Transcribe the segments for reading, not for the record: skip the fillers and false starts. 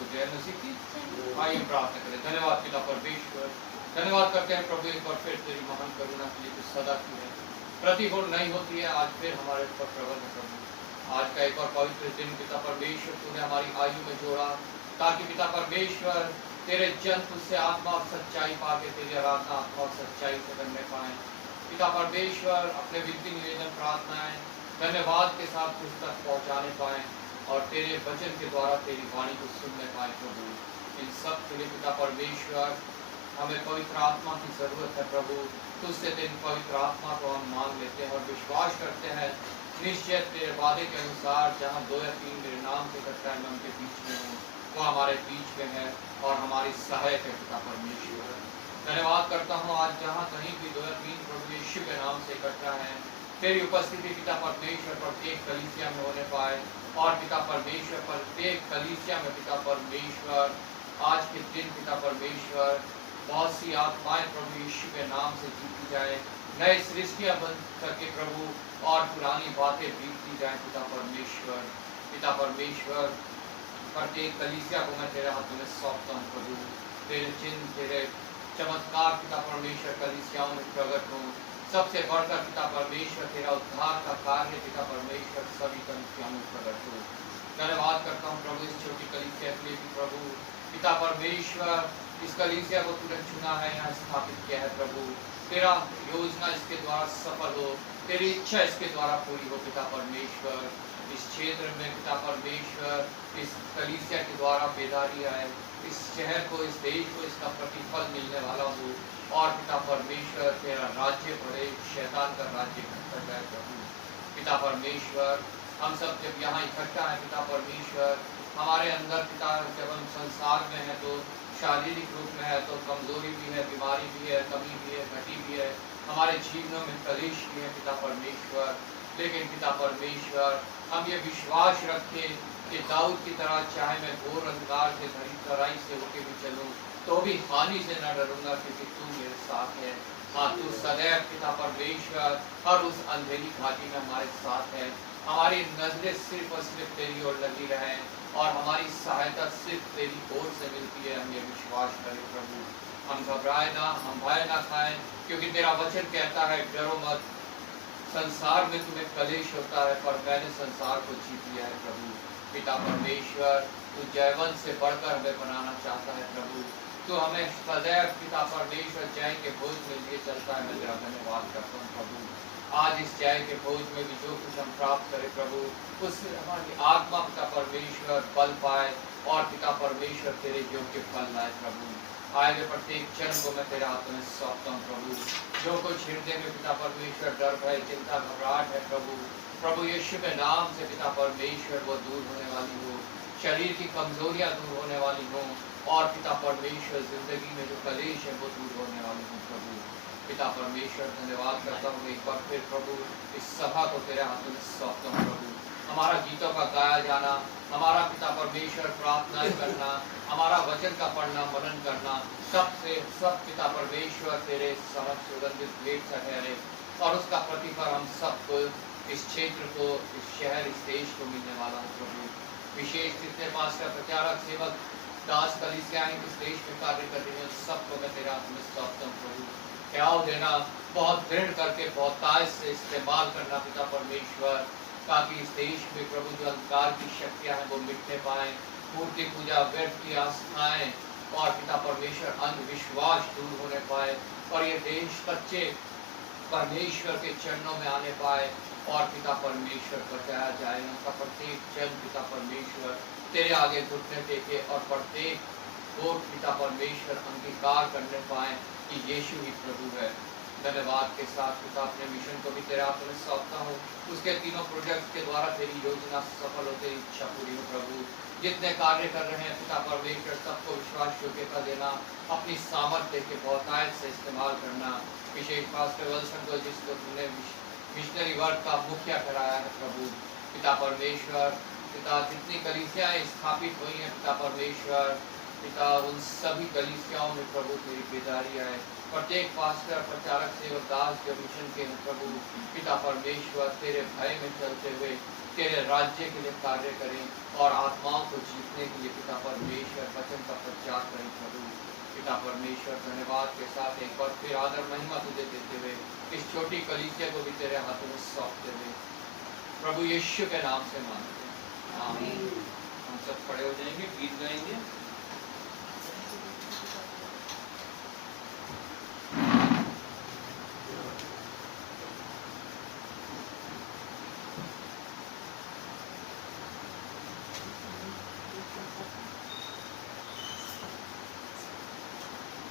सबको जय मसीह की। आइए प्रार्थना करें। धन्यवाद पिता परमेश्वर, धन्यवाद करते हैं प्रभु एक बार फिर तेरी महान करुणा के लिए जो सदा की है, प्रतिकूल नहीं होती है, आज फिर हमारे ऊपर प्रबल है प्रभु। आज का एक और पवित्र दिन पिता परमेश्वर तूने हमारी आयु में जोड़ा, ताकि पिता परमेश्वर तेरे जन तुझसे आत्मा और सच्चाई पाके तेरी आराधना आत्मा और सच्चाई से करने पाए। पिता परमेश्वर अपने विनती निवेदन प्रार्थनाएं धन्यवाद के साथ तुझ तक पहुंचाने पाए और तेरे वचन के द्वारा तेरी वाणी को सुनने पाए प्रभु। इन सब के लिए पिता परमेश्वर हमें पवित्र आत्मा की जरूरत है प्रभु। तुझसे तेरी पवित्र आत्मा को हम मांग लेते हैं और विश्वास करते हैं निश्चय तेरे वादे के अनुसार जहाँ 2 या 3 मेरे नाम से इकट्ठा है मैं उनके बीच में हूँ, वो हमारे बीच में है और हमारी सहायक है पिता परमेश्वर। धन्यवाद करता हूँ आज जहाँ कहीं भी 2 या 3 प्रभु यीशु के नाम से इकट्ठा है, तेरी उपस्थिति पिता परमेश्वर प्रत्येक कलीसिया में होने पाए और पिता परमेश्वर प्रत्येक कलीसिया में पिता परमेश्वर आज के दिन पिता परमेश्वर बहुत सी आत्माएं प्रभु यीशु के नाम से जीती जाए, नए सृष्टियां बन सके प्रभु और पुरानी बातें बीतती जाए पिता परमेश्वर। पिता परमेश्वर प्रत्येक कलीसिया को मैं तेरे हाथों में सौंपता हूँ प्रभु। तेरे चिन्ह तेरे चमत्कार पिता परमेश्वर कलीसियाओं में प्रकट हो। सबसे बढ़कर पिता परमेश्वर तेरा उद्धार का कार्य पिता परमेश्वर सभी कलीसियाओं में प्रकट हो। धन्यवाद करता हूँ प्रभु इस छोटी कलीसिया के लिए भी प्रभु। पिता परमेश्वर इस कलीसिया को तूने चुना है, यहाँ स्थापित किया है प्रभु। तेरा योजना इसके द्वारा सफल हो, तेरी इच्छा इसके द्वारा पूरी हो पिता परमेश्वर। इस क्षेत्र में पिता परमेश्वर इस कलीसिया के द्वारा बेदारी आए, इस शहर को इस देश को इसका प्रतिफल मिलने वाला हो और पिता परमेश्वर तेरा राज्य बढ़े, शैतान का राज्य घटता जाए प्रभु। पिता परमेश्वर हम सब जब यहाँ इकट्ठा है पिता परमेश्वर, हमारे अंदर पिता जब हम संसार में है तो शारीरिक रूप में है तो कमजोरी भी है, बीमारी भी है, कमी भी है, घटी भी है, हमारे जीवनों में कलेश भी है पिता परमेश्वर। लेकिन पिता परमेश्वर हम ये विश्वास रखें कि दाऊद की तरह चाहे मैं घोर अंधकार से भरी तराई से होके भी चलूं तो भी हानि से न डरूंगा क्योंकि तू मेरे साथ है। हाँ, तू सदैव पिता परमेश्वर हर उस अंधेरी घाटी में हमारे साथ है। हमारी नजरें सिर्फ और सिर्फ तेरी ओर लगी रहे और हमारी सहायता सिर्फ तेरी ओर से मिलती है, हम ये विश्वास करें प्रभु। हम घबराए ना, हम भय ना खाएं, क्योंकि तेरा वचन कहता है डरो मत, संसार में तुम्हें कलेश होता है पर मैंने संसार को जीत लिया है प्रभु। पिता परमेश्वर तू जयवंत से बढ़कर हमें बनाना चाहता है प्रभु। तो हमें सदैव पिता परमेश्वर जय के भोज में लिए चलता है। मैं तेरा धन्यवाद करता हूँ प्रभु। आज इस जय के भोज में भी जो कुछ हम प्राप्त करें प्रभु, उससे हमारी आत्मा पिता परमेश्वर बल पाए और पिता परमेश्वर तेरे योग्य फल लाए प्रभु। आए हुए प्रत्येक जन को मैं तेरे हाथों में सौंपता हूँ प्रभु। जो कुछ हृदय में पिता परमेश्वर डर भय चिंता घबराहट है प्रभु, प्रभु यीशु के नाम से पिता परमेश्वर वो दूर होने वाली हो, शरीर की कमजोरियां दूर होने वाली हो और पिता परमेश्वर जिंदगी में जो कलेश है वो दूर होने वाली हो प्रभु। पिता परमेश्वर धन्यवाद करता हूँ एक बार फिर प्रभु, इस सभा को तेरे हाथों में सौंपता हूँ प्रभु। हमारा गीतों का गाया जाना, हमारा पिता परमेश्वर प्रार्थनाएं करना, हमारा वचन का पढ़ना मनन करना, सब पिता परमेश्वर तेरे समक्ष सुगंधित भेंट सा ठहरे और उसका प्रतिफल हम सबको, इस क्षेत्र को, इस शहर, इस देश को मिलने वाला है प्रभु। विशेष जितने पास का प्रचारक सेवक दास कलीसियाएं इस देश में कार्य कर रही है, सबको मैं तेरे हाथ में सौंपता हूँ प्रभु। ख्याल देना, बहुत दृढ़ करके बहुत ताज से इस्तेमाल करना पिता परमेश्वर, ताकि इस देश में प्रभु जो अंधकार की शक्तियां हैं वो मिटने पाए, मूर्ति पूजा व्यर्थ की आस्थाएं और पिता परमेश्वर अंधविश्वास दूर होने पाए और ये देश सच्चे परमेश्वर के चरणों में आने पाए और पिता परमेश्वर बचाया जाए। उनका प्रत्येक जन पिता परमेश्वर तेरे आगे घुटने टेके और प्रत्येक वोट पिता परमेश्वर अंगीकार करने पाए कि यीशु ही प्रभु है। धन्यवाद के साथ पिता अपने मिशन को भी तेरे हाथ में सौंपता हूँ, उसके तीनों प्रोजेक्ट के द्वारा तेरी योजना सफल हो, तेरी इच्छा पूरी हो प्रभु। जितने कार्य कर रहे हैं पिता परमेश्वर सबको विश्वास योग्यता देना, अपनी सामर्थ्य के बहुतायत से इस्तेमाल करना। विशेष पास्टर विल्सन को जिसको तुमने मिशनरी वर्क का मुखिया ठहराया है प्रभु, पिता परमेश्वर, पिता जितनी कलीसियाएं स्थापित हुई हैं पिता परमेश्वर, पिता उन सभी कलीसियाओं में प्रभु तेरी बेदारी आए। प्रत्येक पास्टर प्रचारक सेवक दास जो मिशन के प्रभु पिता परमेश्वर तेरे भय में चलते हुए तेरे राज्य के लिए कार्य करें और आत्माओं को जीतने के लिए पिता परमेश्वर वचन का प्रचार करें प्रभु। पिता परमेश्वर धन्यवाद के साथ एक बार फिर आदर महिमा तुझे देते हुए इस छोटी कलीसिया को भी तेरे हाथों में सौंपते हुए प्रभु यीशु के नाम से मांगते हैं, आमीन। हम सब खड़े हो जाएंगे, गीत गाएंगे।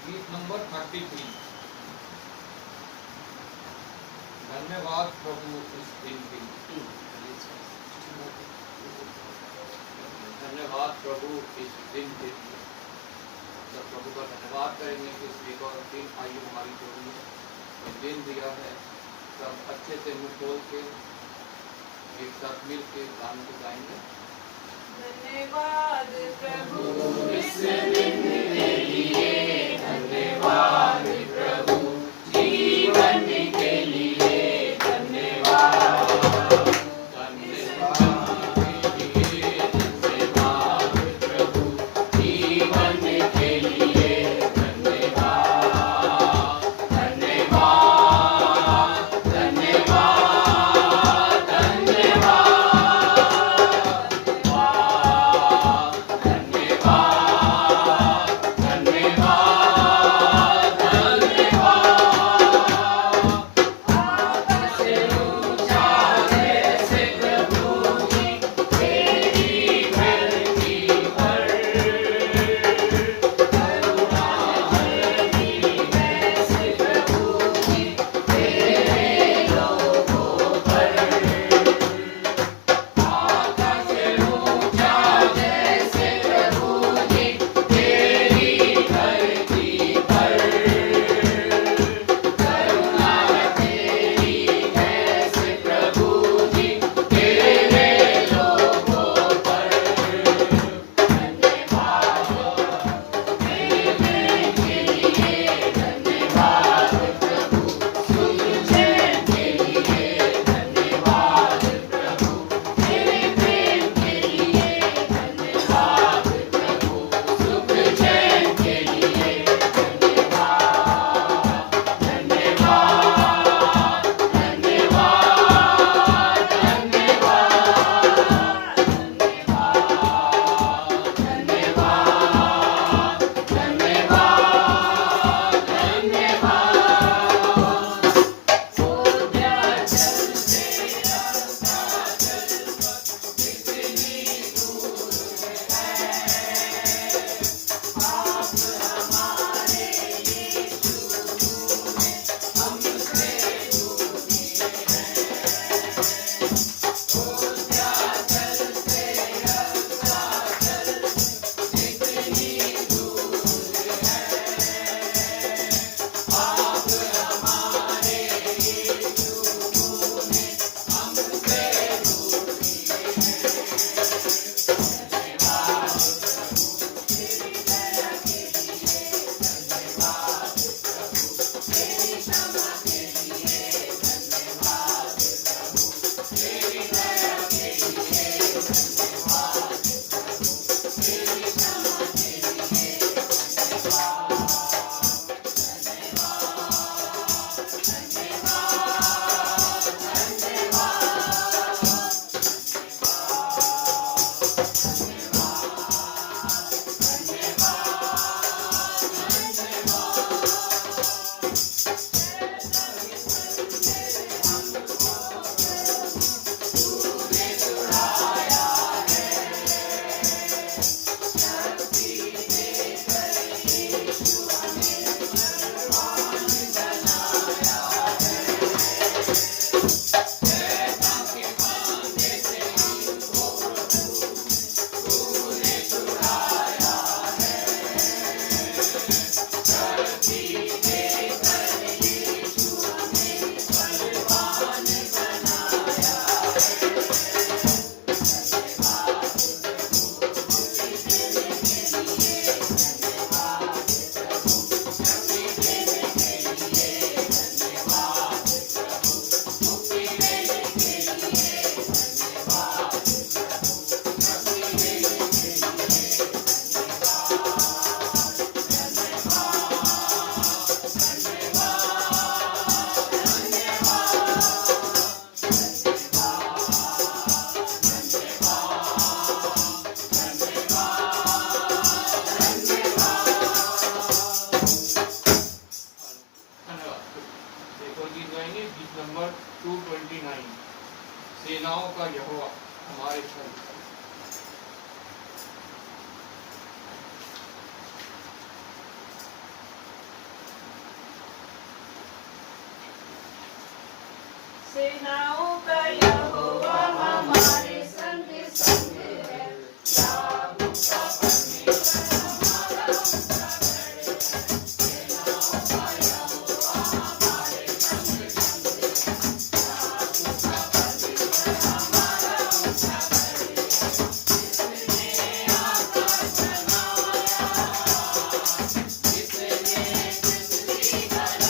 गीत नंबर 33। धन्यवाद प्रभु इस दिन के लिए, धन्यवाद प्रभु इस दिन के लिए। सब प्रभु का धन्यवाद करेंगे कि इस एक और दिन आयु हमारी जोड़ी है, ये दिन दिया है। सब अच्छे से मुंह खोल के एक साथ मिल के गान को गाएंगे। धन्यवाद प्रभु इस दिन के लिए, धन्यवाद प्रभु जीवन के लिए, धन्यवाद धन्यवाद के लिए, धन्यवाद प्रभु जीवन के लिए, धन्यवाद धन्यवाद धन्यवाद धन्यवाद धन्यवाद सेनाओं का यहोवा हमारे संग संग है। याकूब का परमेश्वर हमारा उद्धार है। सेनाओं का यहोवा हमारे संग संग है। याकूब का परमेश्वर हमारा उद्धार है। जिसने आकाश बनाया, जिसने पृथ्वी बनाई,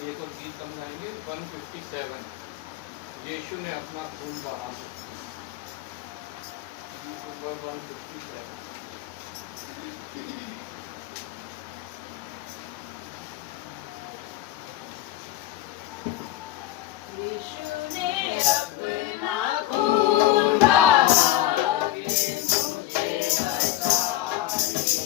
एक और गीत हम गाएंगे 157 यीशु ने अपना खून बहा दिया। गीत नंबर 157। यीशु ने अपना खून बहा के मुझे बचा लिया।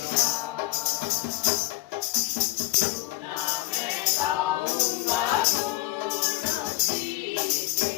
क्यों ना मैं गाऊंगा गुण उसी के।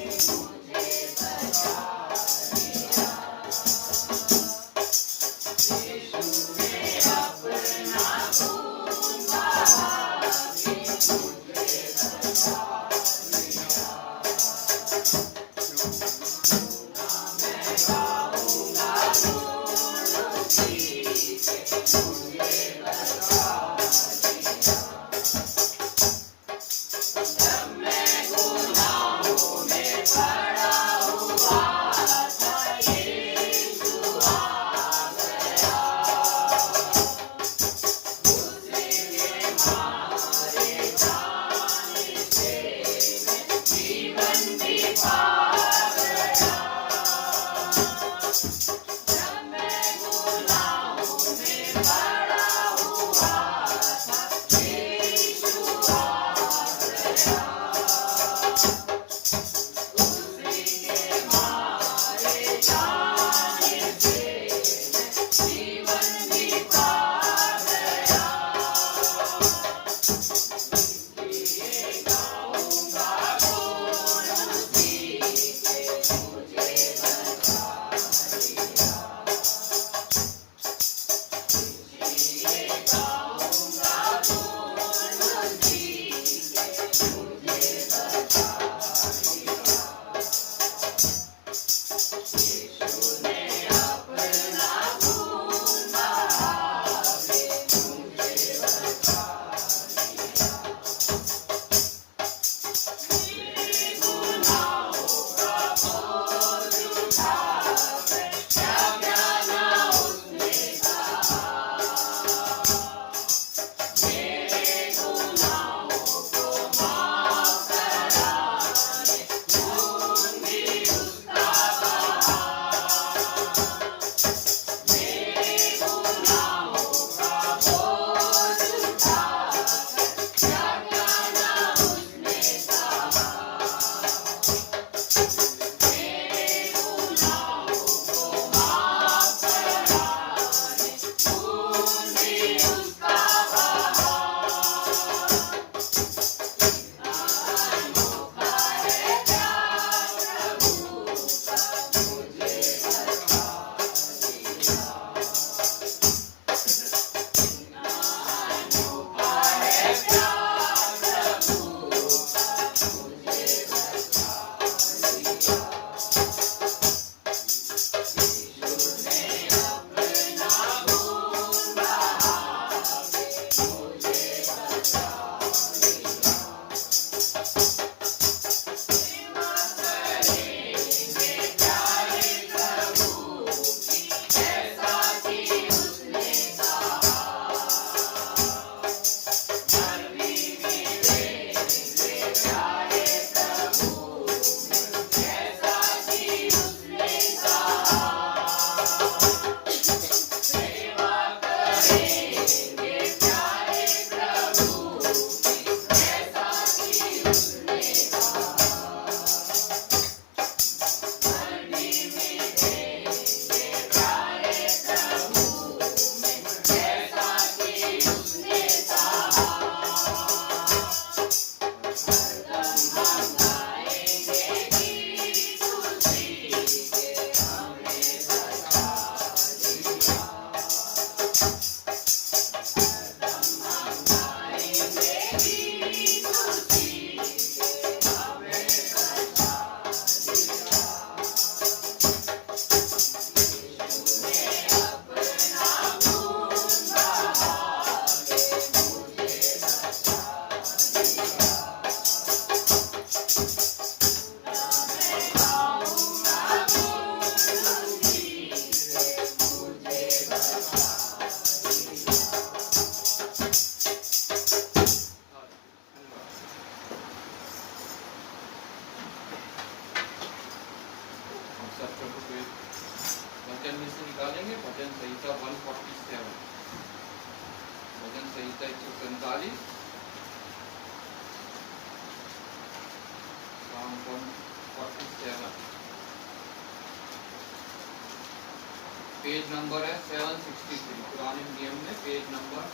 पेज नंबर है 763, पुराने नियम में पेज नंबर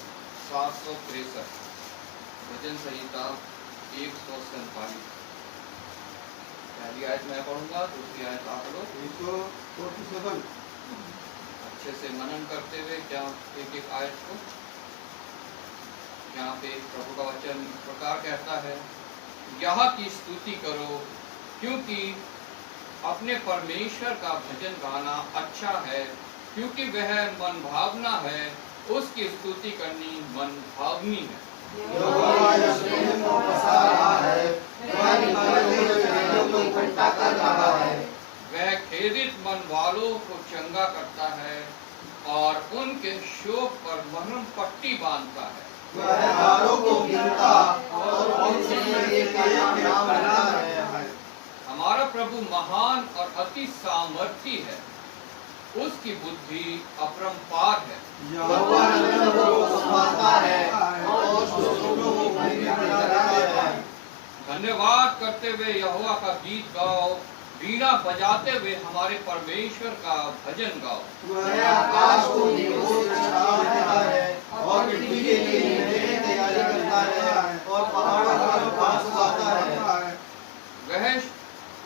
763, भजन संहिता 147। पहली आयत मैं पढ़ूंगा, दूसरी आयत आप लोग 147 अच्छे से मनन करते हुए क्या एक एक आयत को। यहाँ पे प्रभु का वचन इस प्रकार कहता है, यह की स्तुति करो क्योंकि अपने परमेश्वर का भजन गाना अच्छा है, क्योंकि वह मन भावना है, उसकी स्तुति करनी मन भावनी है। यहोवा यरूशलेम को बसा रहा है, वह निकाले हुए भेड़ों को इकट्ठा कर रहा है। वह खेदित मन वालों को चंगा करता है और उनके शोक पर मरहम पट्टी बांधता है। वह हारों को गिनता और उनसे एक नाम बना है। हमारा प्रभु महान और अति सामर्थी है, उसकी बुद्धि अपरंपार है। यहोवा नम्र को संभालता है और दुष्टों को भूमि में गिरा देता है। धन्यवाद करते हुए यहोवा का गीत गाओ, वीणा बजाते हुए हमारे परमेश्वर का भजन गाओ। वह आकाश को निगोर चढ़ाता है और पृथ्वी के लिए नई तैयारी करता है और पहाड़ों पर घास उगाता है। वह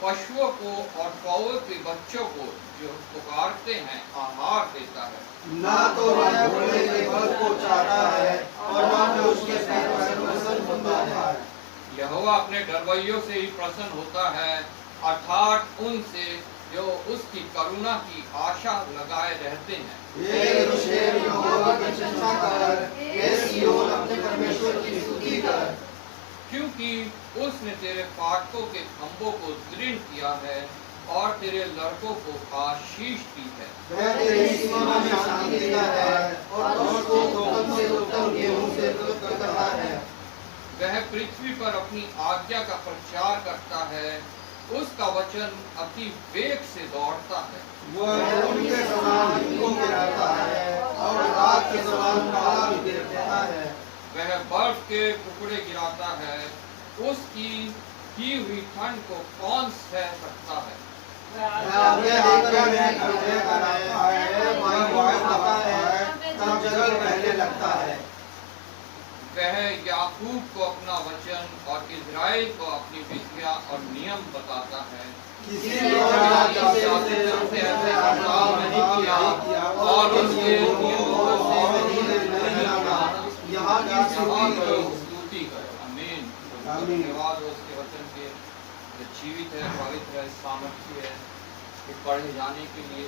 पशुओं को और कौवे के बच्चों को जो पुकारते हैं आहार देता है। न तो वह घोड़े के बल को चाहता है और न तो उसके पैर पर प्रसन्न होता है। यहोवा अपने डरवैयों से ही प्रसन्न होता है, अर्थात उनसे जो उसकी करुणा की आशा लगाए रहते हैं। हे यरूशलेम, यहोवा की प्रशंसा कर, हे सिय्योन, अपने परमेश्वर की स्तुति कर। क्योंकि उसने तेरे फाटकों के खंभों को दृढ़ किया है और तेरे लड़कों को आशीष दी है। वह तेरी सीमा में शांति देता है और उसको उत्तम से उत्तम गेहूं से तृप्त करता है। वह पृथ्वी पर अपनी आज्ञा का प्रचार करता है, उसका वचन अति वेग से दौड़ता है। वह उनके समान इनको गिराता है और रात के समान काला भी गिर देता है। वह बर्फ के टुकड़े गिराता है, उसकी की हुई ठंड को कौन सह सकता है। वह आज्ञा देकर वह खंडे कराता है, वायु आता है, तब जल बहने लगता है। वह याकूब को अपना वचन और इज़राइल को अपनी विधियां और नियम बताता है। किसी और जाति से उसने ऐसे बर्ताव नहीं किया और उसके नियमों से नहीं लगा। यहाँ की स्तुति करो। आमीन। आमीन। धन्यवाद हो उसके वचन के, जो जीवित है, पवित्र है, सामर्थ्य है, कि पढ़े जाने के लिए,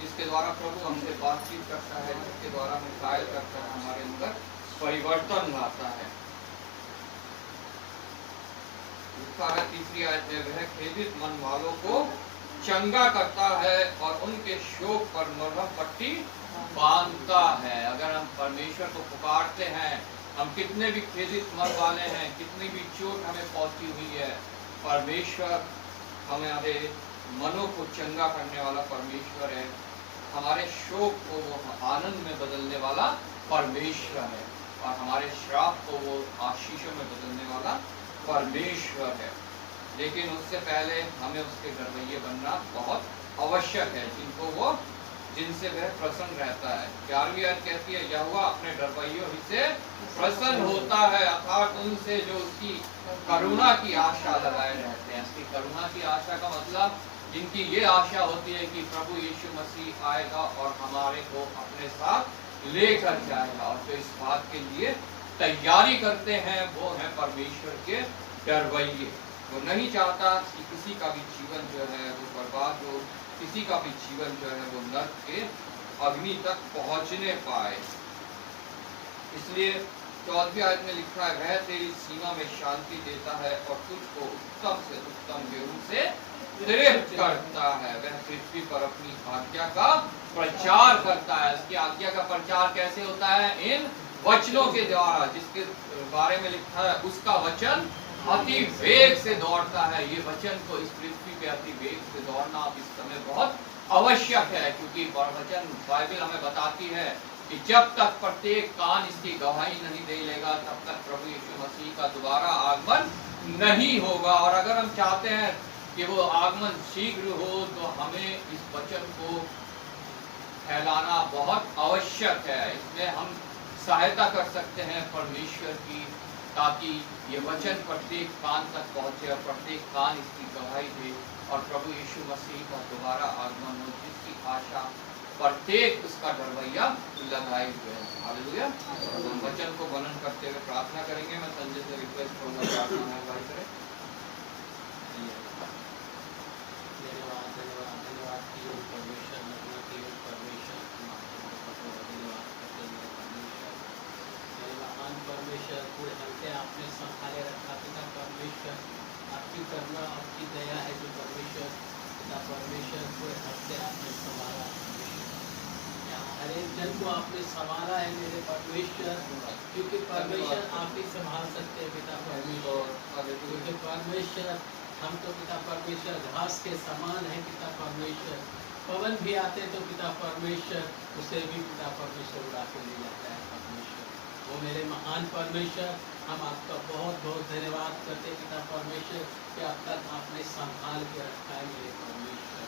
जिसके द्वारा प्रभु हमसे बातचीत करता है, जिसके द्वारा हमें कायल करता है, हमारे अंदर परिवर्तन लाता है। लिखा है तीसरी आयत में, वह खेदित मन वालों को चंगा करता है और उनके शोक पर मरहम पट्टी बांधता है। अगर हम परमेश्वर को पुकारते हैं, हम कितने भी खेदित मन वाले हैं, कितनी भी चोट हमें पहुंची हुई है, परमेश्वर हमारे मनों को चंगा करने वाला परमेश्वर है। हमारे शोक को वो आनंद में बदलने वाला परमेश्वर है और हमारे श्राप को वो आशीषों में बदलने वाला परमेश्वर है। लेकिन उससे पहले हमें उसके डरवैये बनना बहुत आवश्यक है, जिनसे वह प्रसन्न रहता है। 11वीं आयत कहती है, यहोवा अपने डरवैयों ही से प्रसन्न होता है, अर्थात उनसे जो उसकी करुणा की आशा लगाए रहते हैं। उसकी करुणा की आशा का मतलब, जिनकी ये आशा होती है कि प्रभु यीशु मसीह आएगा और हमारे को अपने साथ लेकर जाएगा, और जो इस बात के लिए तैयारी करते हैं वो है परमेश्वर के डरवैये। वो नहीं चाहता कि किसी का भी जीवन जो है वो बर्बाद हो, किसी का भी जीवन जो है वो नरक के अग्नि तक पहुंचने पाए। इसलिए 14वीं आयत में लिखा है, वह तेरी सीमा में शांति देता है और तुझको उत्तम से उत्तम गेहूं से तृप्त करता है। वह पृथ्वी पर अपनी आज्ञा का प्रचार करता है। उसकी आज्ञा का प्रचार कैसे होता है? इन वचनों के द्वारा, जिसके बारे में लिखा है, उसका वचन अति वेग से दौड़ता है। ये वचन को इस पृथ्वी पे अति वेग से दौड़ना अब इस समय बहुत आवश्यक है, क्योंकि वचन बाइबल हमें बताती है कि जब तक प्रत्येक कान इसकी गवाही नहीं दे लेगा, तब तक प्रभु यीशु मसीह का दोबारा आगमन नहीं होगा। और अगर हम चाहते हैं कि वो आगमन शीघ्र हो, तो हमें इस वचन को फैलाना बहुत आवश्यक है। इसमें हम सहायता कर सकते हैं परमेश्वर की, ताकि ये वचन प्रत्येक कान तक पहुंचे और प्रत्येक कान इसकी गवाही दे और प्रभु यीशु मसीह का दोबारा आगमन हो, जिसकी आशा प्रत्येक उसका डरवैया लगाए हुए है। हालेलुया। हम वचन को वर्णन करते हुए प्रार्थना करेंगे। मैं संजय से रिक्वेस्ट करूंगा प्रार्थना में भाई करें। परमेश्वर पूरे हल्के आपने संभाले रखा पिता परमेश्वर, आपकी करुणा आपकी दया है जो परमेश्वर पिता परमेश्वर पूरे हल्के आपने संभाला। यहाँ हर एक जन को आपने संभाला है मेरे परमेश्वर, क्योंकि परमेश्वर आप ही संभाल सकते हैं पिता परमेश्वर। क्योंकि परमेश्वर हम तो पिता परमेश्वर घास के समान है पिता परमेश्वर। पवन भी आते तो पिता परमेश्वर उसे भी पिता परमेश्वर उड़ा के ले जाता है परमेश्वर। वो मेरे महान परमेश्वर, हम आपका बहुत बहुत धन्यवाद करते हैं पिता परमेश्वर कि अब तक आपने संभाल के रखा है मेरे परमेश्वर।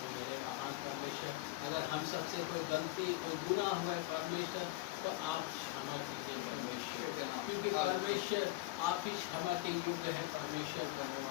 वो मेरे महान परमेश्वर, अगर हम सबसे कोई गलती कोई गुनाह हुआ है परमेश्वर तो आप क्षमा कीजिए परमेश्वर, क्योंकि परमेश्वर आप ही क्षमा के योग्य है परमेश्वर।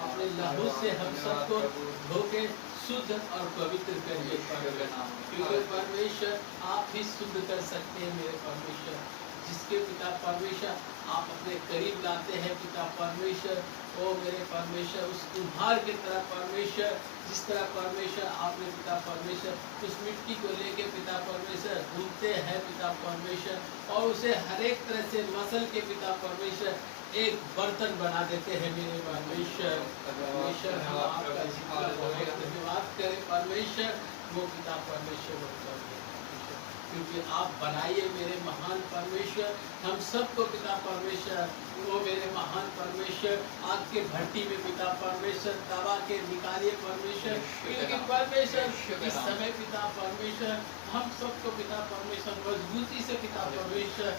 अपने लहू से हम सबको धो के शुद्ध और पवित्र करिए परमेश्वर, क्योंकि परमेश्वर आप ही शुद्ध कर सकते हैं मेरे परमेश्वर। जिसके पिता परमेश्वर आप अपने करीब लाते हैं पिता परमेश्वर, ओ मेरे परमेश्वर उस कुम्हार की तरह परमेश्वर, जिस तरह परमेश्वर आपने पिता परमेश्वर उस मिट्टी को लेके पिता परमेश्वर ढूंढते हैं पिता परमेश्वर, और उसे हर एक तरह से मसल के पिता परमेश्वर एक बर्तन बना देते हैं मेरे परमेश्वर। परमेश्वर हम आपका जिक्र बहुत धन्यवाद करें परमेश्वर, वो पिता परमेश्वर वो कर दे परमेश्वर, क्योंकि आप बनाइए मेरे महान परमेश्वर हम सबको पिता परमेश्वर। वो मेरे महान परमेश्वर आग के भट्टी में पिता परमेश्वर दबा के निकालिए परमेश्वर, क्योंकि परमेश्वर इस समय पिता परमेश्वर हम सबको पिता परमेश्वर मजबूती से पिता परमेश्वर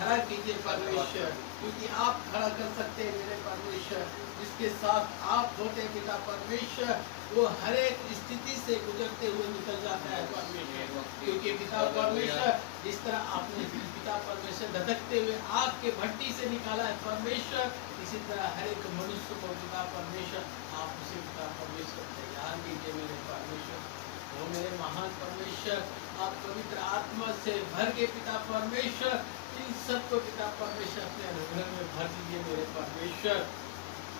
खड़ा कीजिए परमेश्वर, क्योंकि आप खड़ा कर सकते हैं मेरे परमेश्वर। जिसके साथ आप होते हैं पिता परमेश्वर वो हर एक स्थिति से गुजरते हुए निकल जाता है परमेश्वर, क्योंकि पिता परमेश्वर जिस तरह आपने पिता परमेश्वर धधकते हुए आग के भट्टी से निकाला है परमेश्वर, इसी तरह हर एक मनुष्य को पिता परमेश्वर आप उसे पिता परमेश्वर तैयार कीजिए मेरे परमेश्वर। वो मेरे महान परमेश्वर आप पवित्र आत्मा से भर के पिता परमेश्वर इन सबको पिता परमेश्वर अपने अनुग्रह में भर दीजिए मेरे परमेश्वर।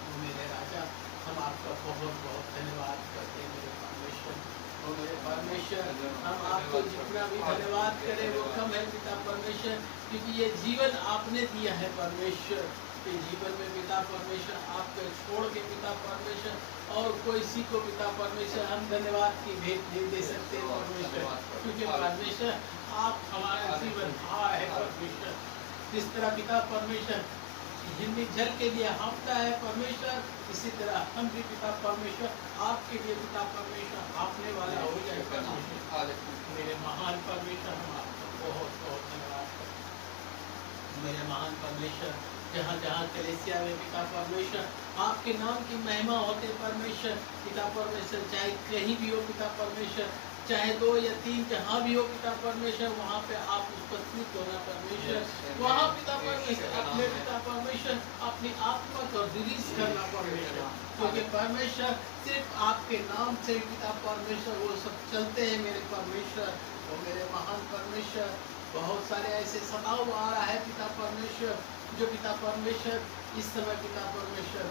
वो मेरे राजा हम आपका बहुत बहुत धन्यवाद करते हैं मेरे परमेश्वर। वो मेरे परमेश्वर हम आपको जितना भी धन्यवाद करें वो कम है पिता परमेश्वर, क्योंकि ये जीवन आपने दिया है परमेश्वर। के जीवन में पिता परमेश्वर आपको छोड़ के पिता परमेश्वर और कोई सी को पिता परमेश्वर हम धन्यवाद की भेंट नहीं दे सकते परमेश्वर, क्योंकि परमेश्वर आप हमारा जीवन है परमेश्वर। जिस तरह पिता परमेश्वर हिंदी जल के लिए हाँफता है परमेश्वर, इसी तरह हम भी पिता परमेश्वर आपके लिए पिता परमेश्वर आपने वाला हो जाए परमेश्वर। मेरे महान परमेश्वर हम आपका बहुत बहुत धन्यवाद करते हैं मेरे महान परमेश्वर। जहाँ जहाँ कलेसिया में पिता परमेश्वर आपके नाम की महिमा होते परमेश्वर, पिता परमेश्वर चाहे कहीं भी हो पिता परमेश्वर, चाहे 2 या 3 जहाँ भी हो पिता परमेश्वर वहाँ पे आप उपस्थित होना परमेश्वर। वहाँ पिता परमेश्वर अपने पिता परमेश्वर अपनी आत्मा को रिलीज करना परमेश्वर, क्योंकि परमेश्वर सिर्फ आपके नाम से पिता परमेश्वर वो सब चलते हैं मेरे परमेश्वर। वो मेरे महान परमेश्वर बहुत सारे ऐसे सताव आ रहा है पिता परमेश्वर, जो पिता परमेश्वर इस समय पिता परमेश्वर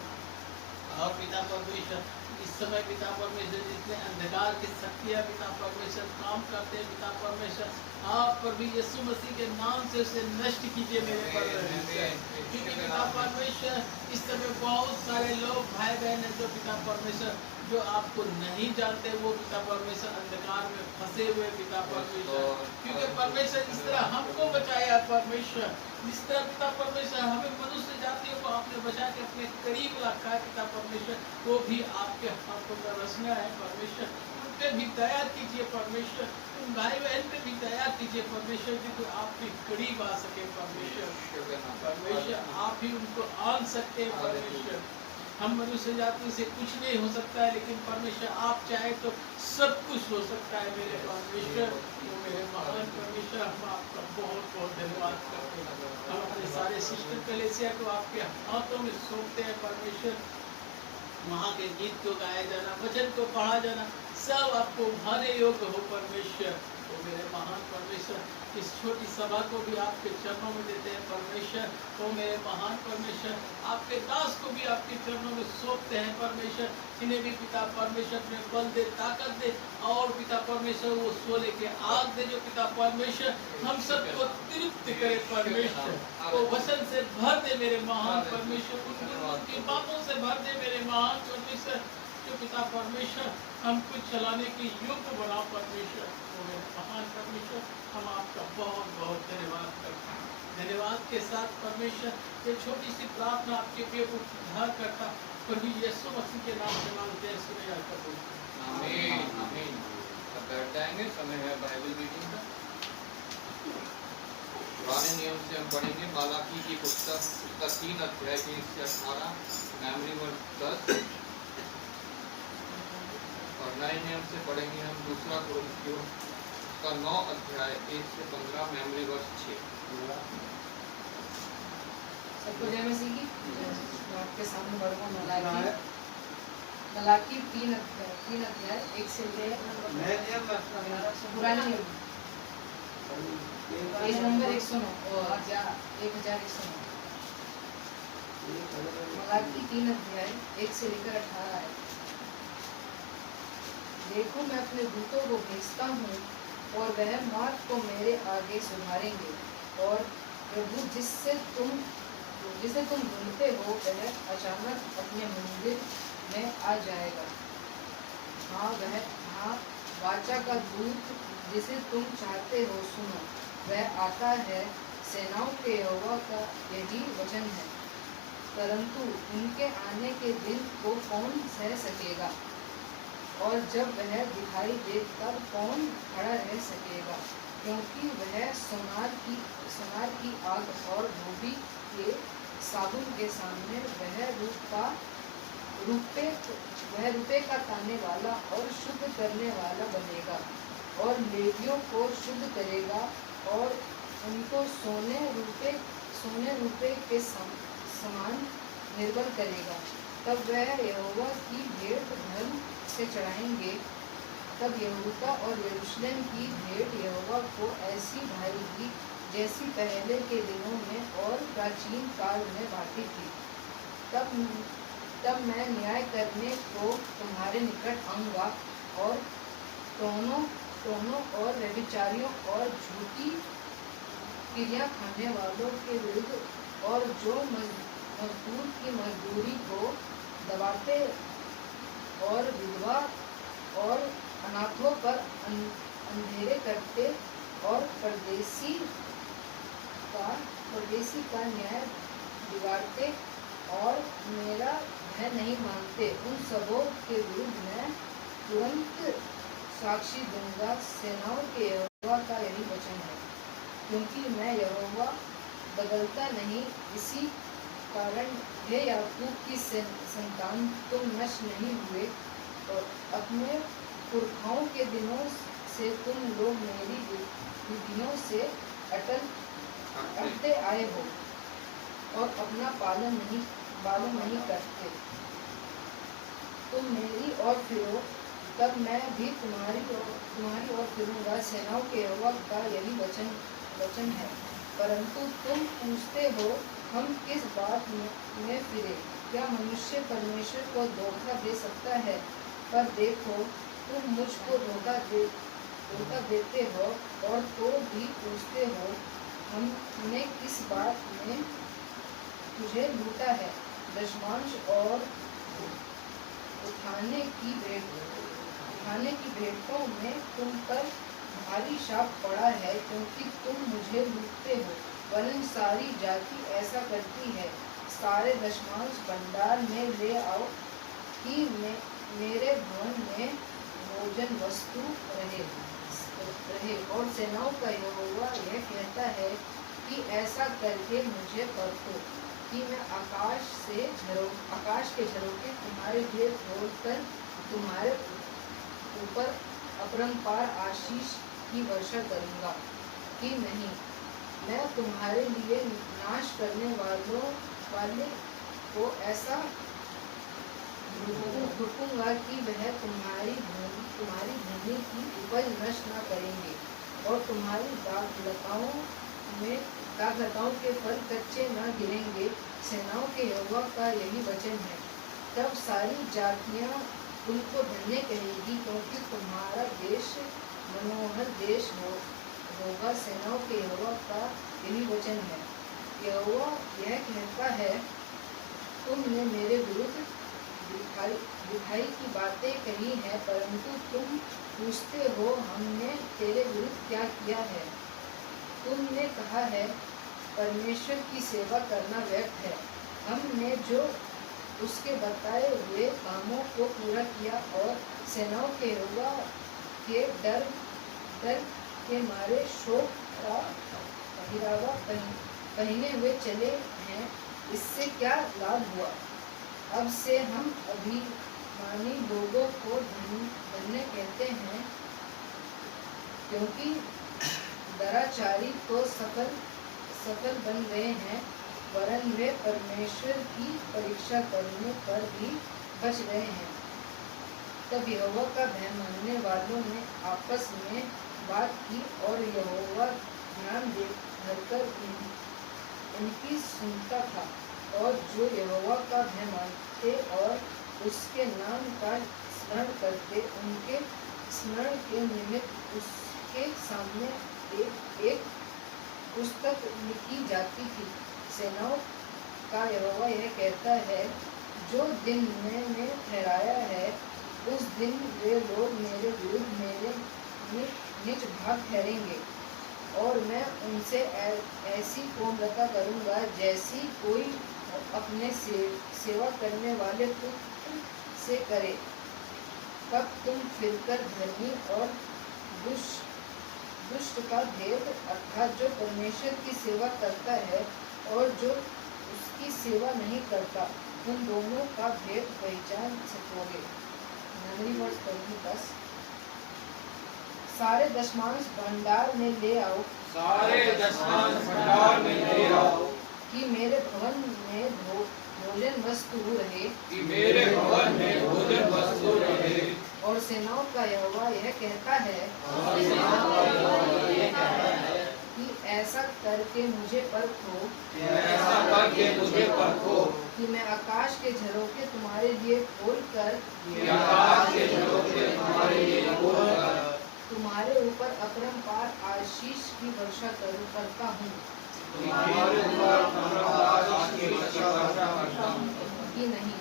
और पिता परमेश्वर इस समय पिता परमेश्वर जितने अंधकार की शक्तियाँ पिता परमेश्वर काम करते हैं पिता परमेश्वर आप पर भी यीशु मसीह के नाम से उसे नष्ट कीजिए मेरे परमेश्वर। क्योंकि पिता परमेश्वर इस समय बहुत सारे लोग भाई बहन हैं जो पिता परमेश्वर जो आपको नहीं जानते, वो पिता परमेश्वर अंधकार में फंसे हुए पिता परमेश्वर, क्योंकि परमेश्वर इस तरह हमको बचाया परमेश्वर, जिस तरह पिता परमेश्वर हमें मनुष्य जातियों को आपने बचा के अपने करीब रखा है पिता परमेश्वर, वो भी आपके हाथों का रचना है परमेश्वर। उन पे भी दया कीजिए परमेश्वर, उन भाई बहन पे भी दया कीजिए परमेश्वर, क्योंकि आपके करीब आ सके परमेश्वर। परमेश्वर आप ही उनको आन सकते हैं परमेश्वर। हम मनुष्य जाति से कुछ नहीं हो सकता है, लेकिन परमेश्वर आप चाहे तो सब कुछ हो सकता है मेरे परमेश्वर। तो मेरे महान परमेश्वर हम आपका बहुत बहुत धन्यवाद करते हैं। हम अपने सारे सिस्टर कलेसिया को आपके हाथों में सौंपते हैं परमेश्वर। वहाँ के गीत को गाया जाना, वचन को पढ़ा जाना, सब आपको भाने योग्य हो परमेश्वर। तो मेरे महान परमेश्वर इस छोटी सभा को भी आपके चरणों में देते हैं परमेश्वर। तो मेरे महान परमेश्वर आपके दास को भी आपके चरणों में सौंपते हैं परमेश्वर। इन्हें भी पिता परमेश्वर अपने बल दे, ताकत दे, और पिता परमेश्वर वो सोले के आग दे जो पिता परमेश्वर हम सबको तृप्त करे परमेश्वर। वो वचन से भर दे मेरे महान परमेश्वर, उनकी बातों से भर दे मेरे महान परमेश्वर, जो पिता परमेश्वर हमको चलाने की योग्य बनाओ परमेश्वर। वो मेरे महान परमेश्वर हम आपका बहुत बहुत धन्यवाद करते हैं। धन्यवाद के साथ परमेश्वर ये छोटी सी प्रार्थना आपके प्रिय को उद्धार करता प्रभु यीशु मसीह के नाम से मांगते हैं, सुने आकर बोलते हैं। आमीन आमीन। अब बैठ जाएंगे, समय है बाइबल रीडिंग का। पुराने नियम से हम पढ़ेंगे मालाकी की पुस्तक, उसका 3 अध्याय 1 से 18, मेमोरी वर्स 10, और नए नियम से पढ़ेंगे हम दूसरा कुरिन्थियों उसका 9 अध्याय 1 से 15, मेमोरी वर्स 6। सबको जय मसीह की। मैं आपके सामने पढ़ूंगा मलाकी 3 अध्याय 1 से लेकर पुराने नियम पेज नंबर 109 और 1109। मलाकी 3 अध्याय 1 से लेकर 18 है। देखो मैं अपने दूतों को भेजता हूँ और वह मार्ग को मेरे आगे सुधारेंगे, और प्रभु जिसे तुम ढूंढते हो वह अचानक अपने मंदिर में आ जाएगा। हाँ वाचा का दूत जिसे तुम चाहते हो सुनो, वह आता है, सेनाओं के यहोवा का यही वचन है। परंतु उनके आने के दिन को कौन सह सकेगा, और जब वह दिखाई दे तब कौन खड़ा रह सकेगा, क्योंकि वह सोनार की आग और धोबी के साबुन के सामने वह रुपये का ताने वाला और शुद्ध करने वाला बनेगा, और लेवियों को शुद्ध करेगा और उनको सोने रुपये के समान निर्बल करेगा। तब वह यहोवा की भेंट धर्म से चढ़ाएंगे। तब यहूदा और यरूशलेम की भेंट यहोवा को ऐसी भाएगी जैसी पहले के दिनों में और प्राचीन काल में भाती थी। तब मैं न्याय करने को तुम्हारे निकट आऊँगा, और टोनों और व्यभिचारियों और झूठी क्रिया खाने वालों के विरुद्ध, और जो मजदूर की मजदूरी को दबाते और विधवा और अनाथों पर अंधेरे करते और परदेसी का न्याय बिगाड़ते और मेरा भय नहीं मानते, उन सबों के विरुद्ध मैं तुरंत साक्षी दूंगा। सेनाओं के यहोवा का यही वचन है, क्योंकि मैं यहोवा बदलता नहीं। इसी कारण हे याकूब की संतान, तुम नष्ट नहीं हुए, और अपने पुरखाओं के दिनों से तुम लोग मेरी विधियों से अटलते आए हो और अपना पालन नहीं करते। तुम मेरी ओर फिरो, तब मैं भी तुम्हारी ओर फिरूंगा। सेनाओं के यहोवा का यही वचन है। परंतु तुम पूछते हो, हम किस बात में फिरे? क्या मनुष्य परमेश्वर को धोखा दे सकता है? पर देखो, तुम मुझको धोखा देते हो और तो भी पूछते हो, हमने किस बात में तुझे लूटा है? दशमांश और उठाने की भेंटों में तुम पर भारी शाप पड़ा है, क्योंकि तुम मुझे लूटते हो। वरन सारी जाति ऐसा करती है। सारे दशमांश भंडार में ले आओ, कि मेरे भवन में भोजन वस्तु रहे। और सेनाओं का यहोवा यह कहता है कि ऐसा करके मुझे परखो, कि मैं आकाश के झरोखे तुम्हारे लिए खोलकर तुम्हारे ऊपर अपरंपार आशीष की वर्षा करूंगा कि नहीं। मैं तुम्हारे लिए नाश करने वाले को ऐसा रुकूंगा कि वह तुम्हारी भूमि की उपज नष्ट न करेंगे, और तुम्हारी दाखलताओं के फल कच्चे न गिरेंगे। सेनाओं के यहोवा का यही वचन है। तब सारी जातियां तुमको धन्य कहेगी, क्योंकि तुम्हारा देश मनोहर देश होगा। सेनाओं के यहोवा का यही वचन है। यहोवा यह कहता है, तुमने मेरे विरुद्ध दिखाई की बातें कही हैं, परंतु तुम पूछते हो, हमने तेरे विरुद्ध क्या किया है? तुमने कहा है, परमेश्वर की सेवा करना व्यर्थ है। हमने जो उसके बताए हुए कामों को पूरा किया और सेनाओं के यहोवा के डर के मारे शोक का पहिरावा पहने हुए चले हैं। इससे क्या लाभ हुआ? अब से हम अभिमानी लोगों को धन्य कहते हैं, क्योंकि दराचारी तो सफल बन गए हैं, वरन वे परमेश्वर की परीक्षा करने पर भी बच गए हैं। तब यहोवा का भय मानने वालों ने आपस में बात की और यहोवा ध्यान धरकर इनकी सुनता था। और जो यहोवा का भय मानते और उसके नाम का स्मरण करते, उनके स्मरण के निमित्त उसके सामने एक पुस्तक लिखी जाती थी। सेनाओं का यहोवा यह कहता है, जो दिन मैंने ठहराया है, उस दिन वे लोग मेरे विरुद्ध मेरे निज भाग ठहरेंगे, और मैं उनसे ऐसी कोमलता करूंगा जैसी कोई अपने सेवा करने वाले पुत्र से करे। तब तुम फिरकर धर्मी और दुष्ट का भेद, अर्थात जो परमेश्वर की सेवा करता है और जो उसकी सेवा नहीं करता, उन दोनों का भेद पहचान सकोगे। मेमोरी वर्स पढ़ूं 10। सारे दशमांश भंडार में ले आओ, सारे दशमांश भंडार में ले आओ, कि मेरे भवन में भोजन वस्तु रहे, कि मेरे भवन में भोजन वस्तु रहे। और सेनाओं का यहोवा यह कहता है, कि ऐसा करके मुझे परखो, ऐसा करके मुझे परखो, कि मैं आकाश के झरोखे तुम्हारे लिए खोलकर कि आकाश के झरोखे तुम्हारे लिए खोलकर तुम्हारे ऊपर अपरंपार आशीष की वर्षा करता हूँ, तुम्हारे ऊपर अपरंपार आशीष की वर्षा करता हूँ। कि नहीं।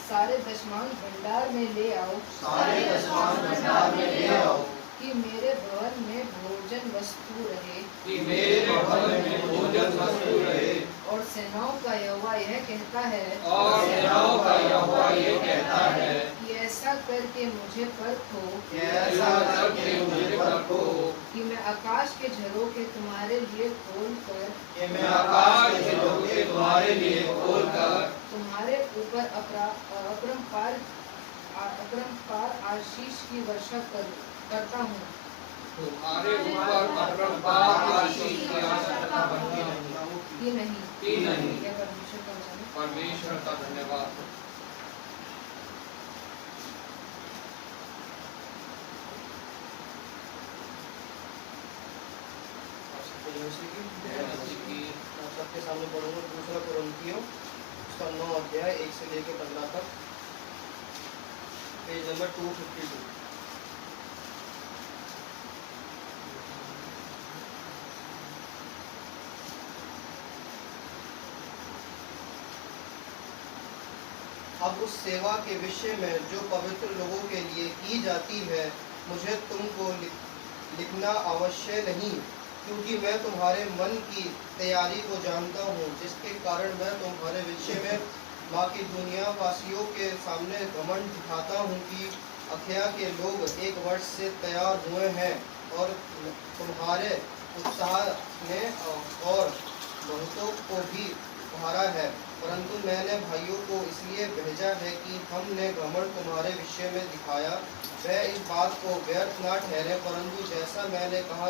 सारे दशमांश भंडार में ले आओ, सारे दशमांश भंडार में ले आओ, कि मेरे भवन में भोजन वस्तु रहे, कि मेरे भवन में भोजन वस्तु रहे। और सेनाओं का यहोवा यह कहता है, और सेनाओं का यहोवा ये कहता है, कि ऐसा करके मुझे परखो, ऐसा करके मुझे परखो, कि मैं आकाश के झरोखे तुम्हारे लिए खोलकर कि मैं आकाश के झरोखे तुम्हारे लिए खोलकर तुम्हारे ऊपर अपरंपार आशीष की वर्षा करता हूँ, तुम्हारे ऊपर अपरंपार आशीष की आवश्यकता बनती नहीं। कि नहीं। कि नहीं। यह परमेश्वर का वचन है। परमेश्वर का धन्यवाद हो। मैं सबके सामने पढ़ूंगा दूसरा कुरिन्थियों उसका 9 अध्याय 1 से लेकर 15 तक, पेज नंबर 252। अब उस सेवा के विषय में जो पवित्र लोगों के लिए की जाती है, मुझे तुमको लिखना आवश्यक नहीं, क्योंकि मैं तुम्हारे मन की तैयारी को जानता हूँ, जिसके कारण मैं तुम्हारे विषय में बाकी दुनिया वासियों के सामने घमंड दिखाता हूँ कि अखया के लोग 1 वर्ष से तैयार हुए हैं, और तुम्हारे उत्साह ने और बहुतों को भी उभारा है। परंतु मैंने भाइयों को इसलिए भेजा है कि हमने घमंड तुम्हारे विषय में दिखाया, वह इस बात को व्यर्थ ना ठहरे, परंतु जैसा मैंने कहा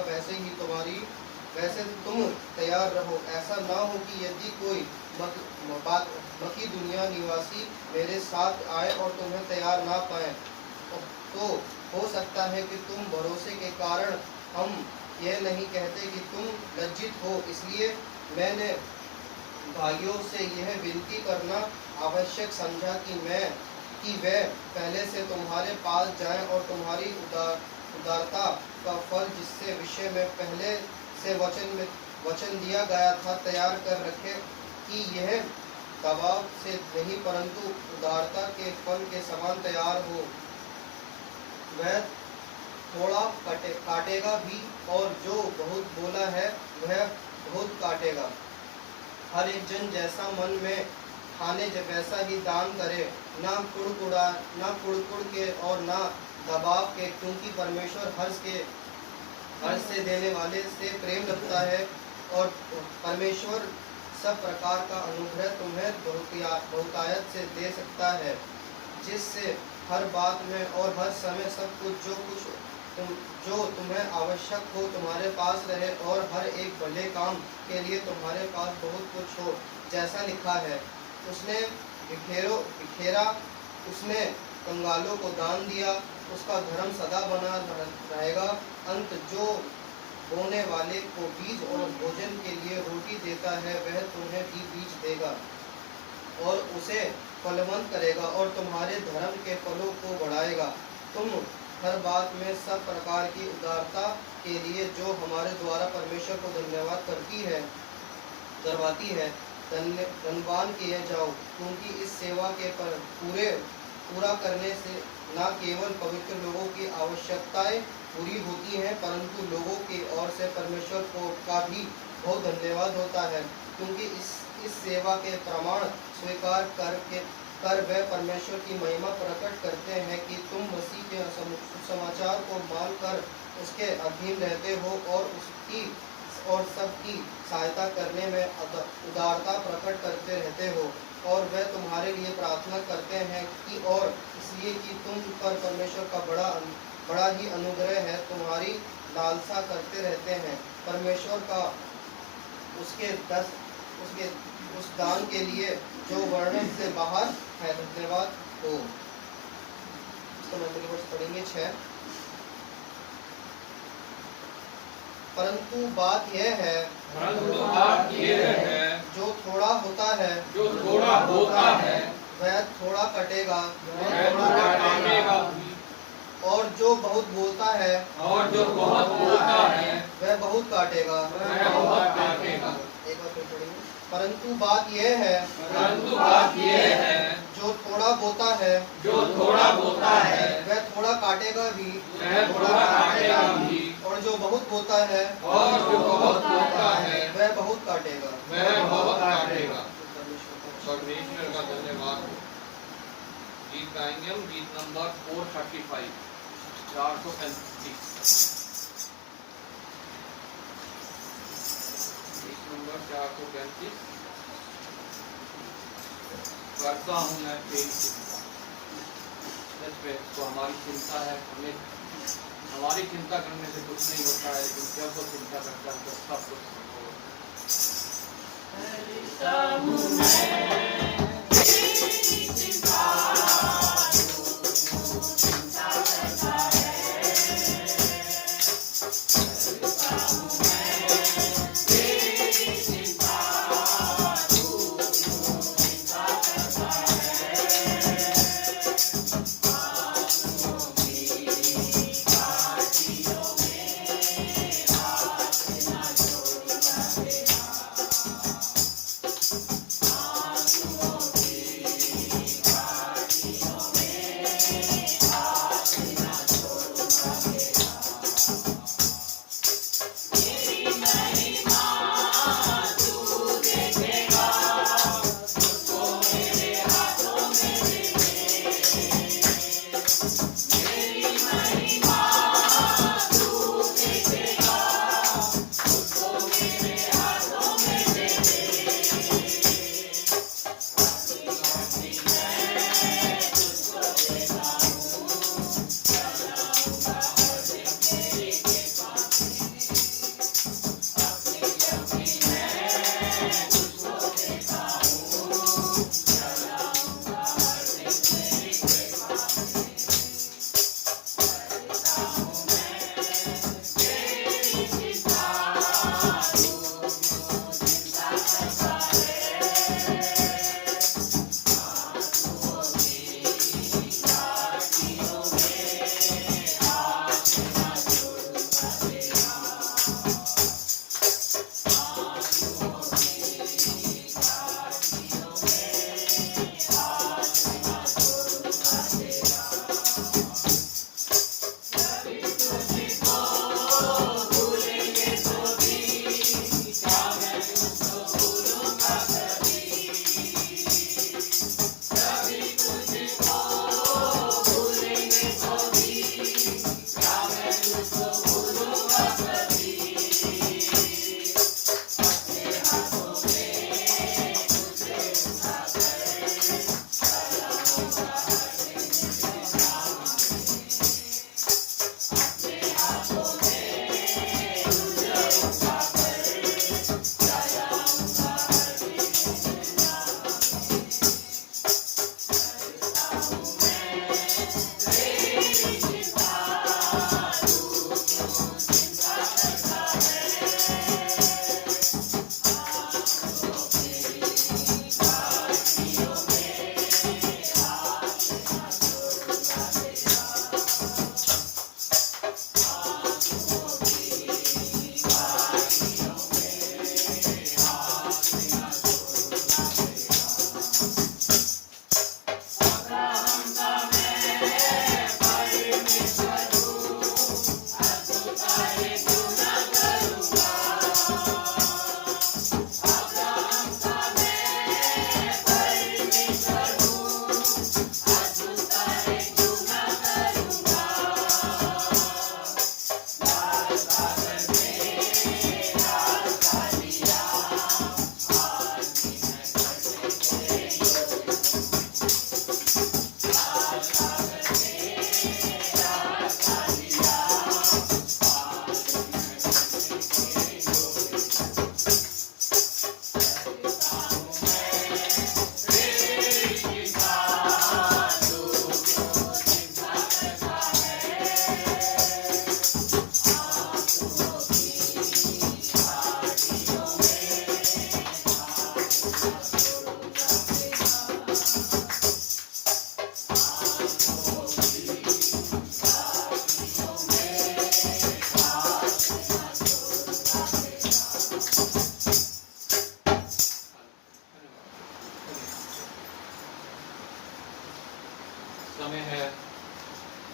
वैसे तुम तैयार रहो। ऐसा ना हो कि यदि कोई बाकी दुनिया निवासी मेरे साथ आए और तुम्हें तैयार ना पाए, तो हो सकता है कि तुम भरोसे के कारण हम यह नहीं कहते कि तुम लज्जित हो। इसलिए मैंने भाइयों से यह विनती करना आवश्यक समझा कि वे पहले से तुम्हारे पास जाएं और तुम्हारी उदारता का फल, जिससे विषय में पहले से वचन दिया गया था, तैयार कर रखे, कि यह दबाव से नहीं परंतु उदारता के फल के समान तैयार हो। वह थोड़ा काटेगा भी, और जो बहुत बोला है वह बहुत काटेगा। हर एक जन जैसा मन में खाने वैसा ही दान करे, ना कुड़कुड़ के और ना दबाव के, क्योंकि परमेश्वर हर्ष से देने वाले से प्रेम रखता है। और परमेश्वर सब प्रकार का अनुग्रह तुम्हें बहुतायत से दे सकता है, जिससे हर बात में और हर समय सब कुछ जो तुम्हें आवश्यक हो तुम्हारे पास रहे, और हर एक भले काम के लिए तुम्हारे पास बहुत कुछ हो, जैसा लिखा है, उसने बिखेरा, उसने कंगालों को दान दिया, उसका धर्म सदा बना रहेगा। अंत जो बोने वाले को बीज और भोजन के लिए रोटी देता है, वह तुम्हें भी बीज देगा और उसे फलवंत करेगा और तुम्हारे धर्म के फलों को बढ़ाएगा। तुम हर बात में सब प्रकार की उदारता के लिए जो हमारे द्वारा परमेश्वर को धन्यवाद करवाती है धनवान किए जाओ, क्योंकि इस सेवा के पूरा करने से न केवल पवित्र लोगों की आवश्यकताएं पूरी होती हैं, परंतु लोगों की ओर से परमेश्वर का भी बहुत धन्यवाद होता है, क्योंकि इस सेवा के प्रमाण स्वीकार कर वे परमेश्वर की महिमा प्रकट करते हैं कि तुम मसीह के सुसमाचार को मानकर उसके अधीन रहते हो और सबकी सहायता करने में उदारता प्रकट करते रहते हो, और वे तुम्हारे लिए प्रार्थना करते हैं कि और इसलिए कि तुम पर परमेश्वर का बड़ा ही अनुग्रह है, तुम्हारी लालसा करते रहते हैं परमेश्वर का उस दान के लिए जो वर्णन से बाहर है। धन्यवाद हो। पढ़ेंगे 6। परंतु बात यह है जो थोड़ा होता है वह थोड़ा कटेगा, और जो बहुत बोलता है वह बहुत काटेगा। एक बार फिर पढ़ेंगे। परंतु बात यह है जो थोड़ा बोता है वह थोड़ा काटेगा भी, और जो बहुत बोता है वह बहुत काटेगा। परमेश्वर का धन्यवाद हो। गीत गाएंगे हम, गीत नंबर 435, 435, गीत नंबर 435। करता हूँ मैं तेरी चिंता। सच में तो हमारी चिंता है, हमारी चिंता करने से कुछ नहीं होता है, लेकिन जब वो चिंता करता है तो सब कुछ संभव होता है।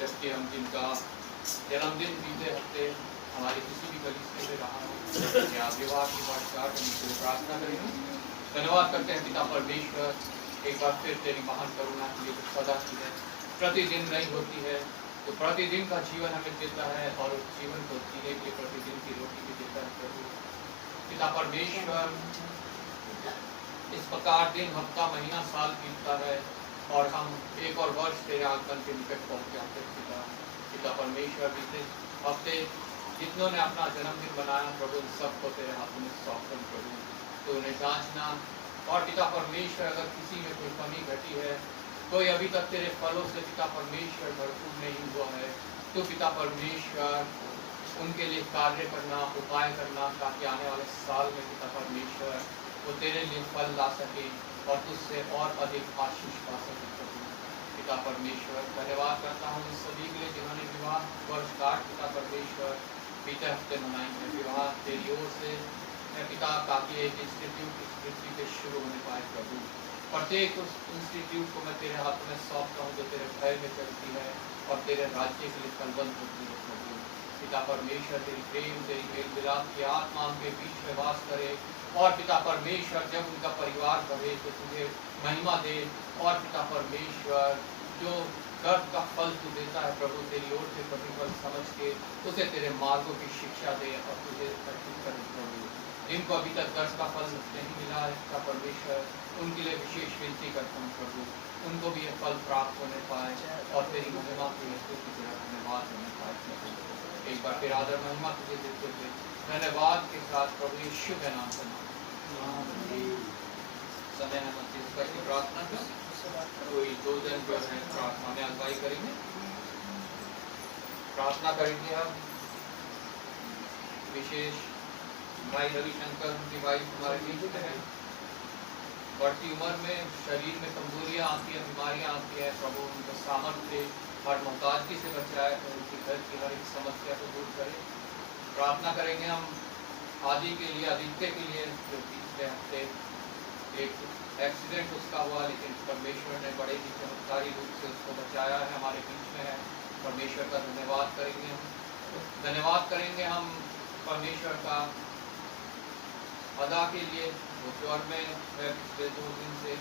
जबकि हम जिनका जन्मदिन बीते हफ्ते हमारे किसी भी कलीसिया में रहा हो या विवाह की वर्षगांठ हम इसको प्रार्थना करेंगे। धन्यवाद करते हैं पिता परमेश्वर एक बार फिर तेरी महान करुणा के लिए सदा की है, प्रतिदिन नहीं होती है, तो प्रतिदिन का जीवन हमें देता है और उस जीवन को जीने के लिए प्रतिदिन की रोटी भी देता है प्रभु। पिता परमेश्वर इस प्रकार दिन हफ्ता महीना साल बीतता है और हम एक और वर्ष तेरे आगमन के निकट पहुंच जाते हैं पिता। पिता परमेश्वर बीते हफ्ते जितनों ने अपना जन्मदिन बनाया प्रभु सबको तेरे हाथों में सौंपकर प्रभु तो उन्हें जांचना। और पिता परमेश्वर अगर किसी में कोई कमी घटी है, कोई अभी तक तेरे फलों से पिता परमेश्वर भरपूर नहीं हुआ है, तो पिता परमेश्वर उनके लिए कार्य करना, उपाय करना, ताकि आने वाले साल में पिता परमेश्वर वो तेरे लिए फल ला सके और तुझसे और अधिक आशीष पा सके प्रभु। पिता परमेश्वर धन्यवाद करता हूँ उन सभी के लिए जिन्होंने विवाह वर्षगांठ पिता परमेश्वर बीते हफ्ते मनाई है। विवाह तेरी ओर से है पिता, ताकि एक इंस्टीट्यूट इस पृथ्वी पे शुरू होने पाए प्रभु। प्रत्येक उस इंस्टीट्यूट को मैं तेरे हाथ में सौंपता हूँ जो तेरे भय में चलती है और तेरे राज्य के लिए फलवंत होती है प्रभु। पिता परमेश्वर तेरी प्रेम तेरी मेल मिलाप की आत्मा उनके बीच में वास करे और पिता परमेश्वर जब उनका परिवार बढ़े तो तुझे महिमा दे। और पिता परमेश्वर जो गर्भ का फल तू देता है प्रभु तेरी ओर से प्रतिफल समझ के उसे तेरे मार्गों की शिक्षा दे और तुझे अर्पित करे प्रभु। जिनको अभी तक गर्भ का फल नहीं मिला है पिता परमेश्वर उनके लिए विशेष विनती करता हूँ प्रभु, उनको भी ये फल प्राप्त होने पाए और तेरी महिमा की हेतु की तरह धन्यवाद होने पाए प्रभु। एक बार फिर आदर महिमा तुझे देते हुए धन्यवाद के साथ प्रभु यीशु के नाम से समय है मसीह की प्रार्थना का कोई दो जन जो है प्रार्थना में अगुवाई करेंगे। प्रार्थना करेंगे हम विशेष भाई रविशंकर उनकी वाइफ हमारे बीच में है। बढ़ती उम्र में शरीर में कमजोरियाँ आती हैं, बीमारियाँ आती हैं प्रभु उनको सामर्थ्य हर मोहताजगी से बचाए और उनकी घर की हर एक समस्या को दूर करे। प्रार्थना करेंगे हम आदि के लिए आदित्य के लिए जो पिछले हफ्ते एक एक्सीडेंट उसका हुआ, लेकिन परमेश्वर ने बड़े ही चमत्कारी रूप से उसको बचाया है, हमारे बीच में है। परमेश्वर का धन्यवाद करेंगे हम। धन्यवाद करेंगे हम परमेश्वर का अदा के लिए वो ज्वर में है पिछले 2 दिन से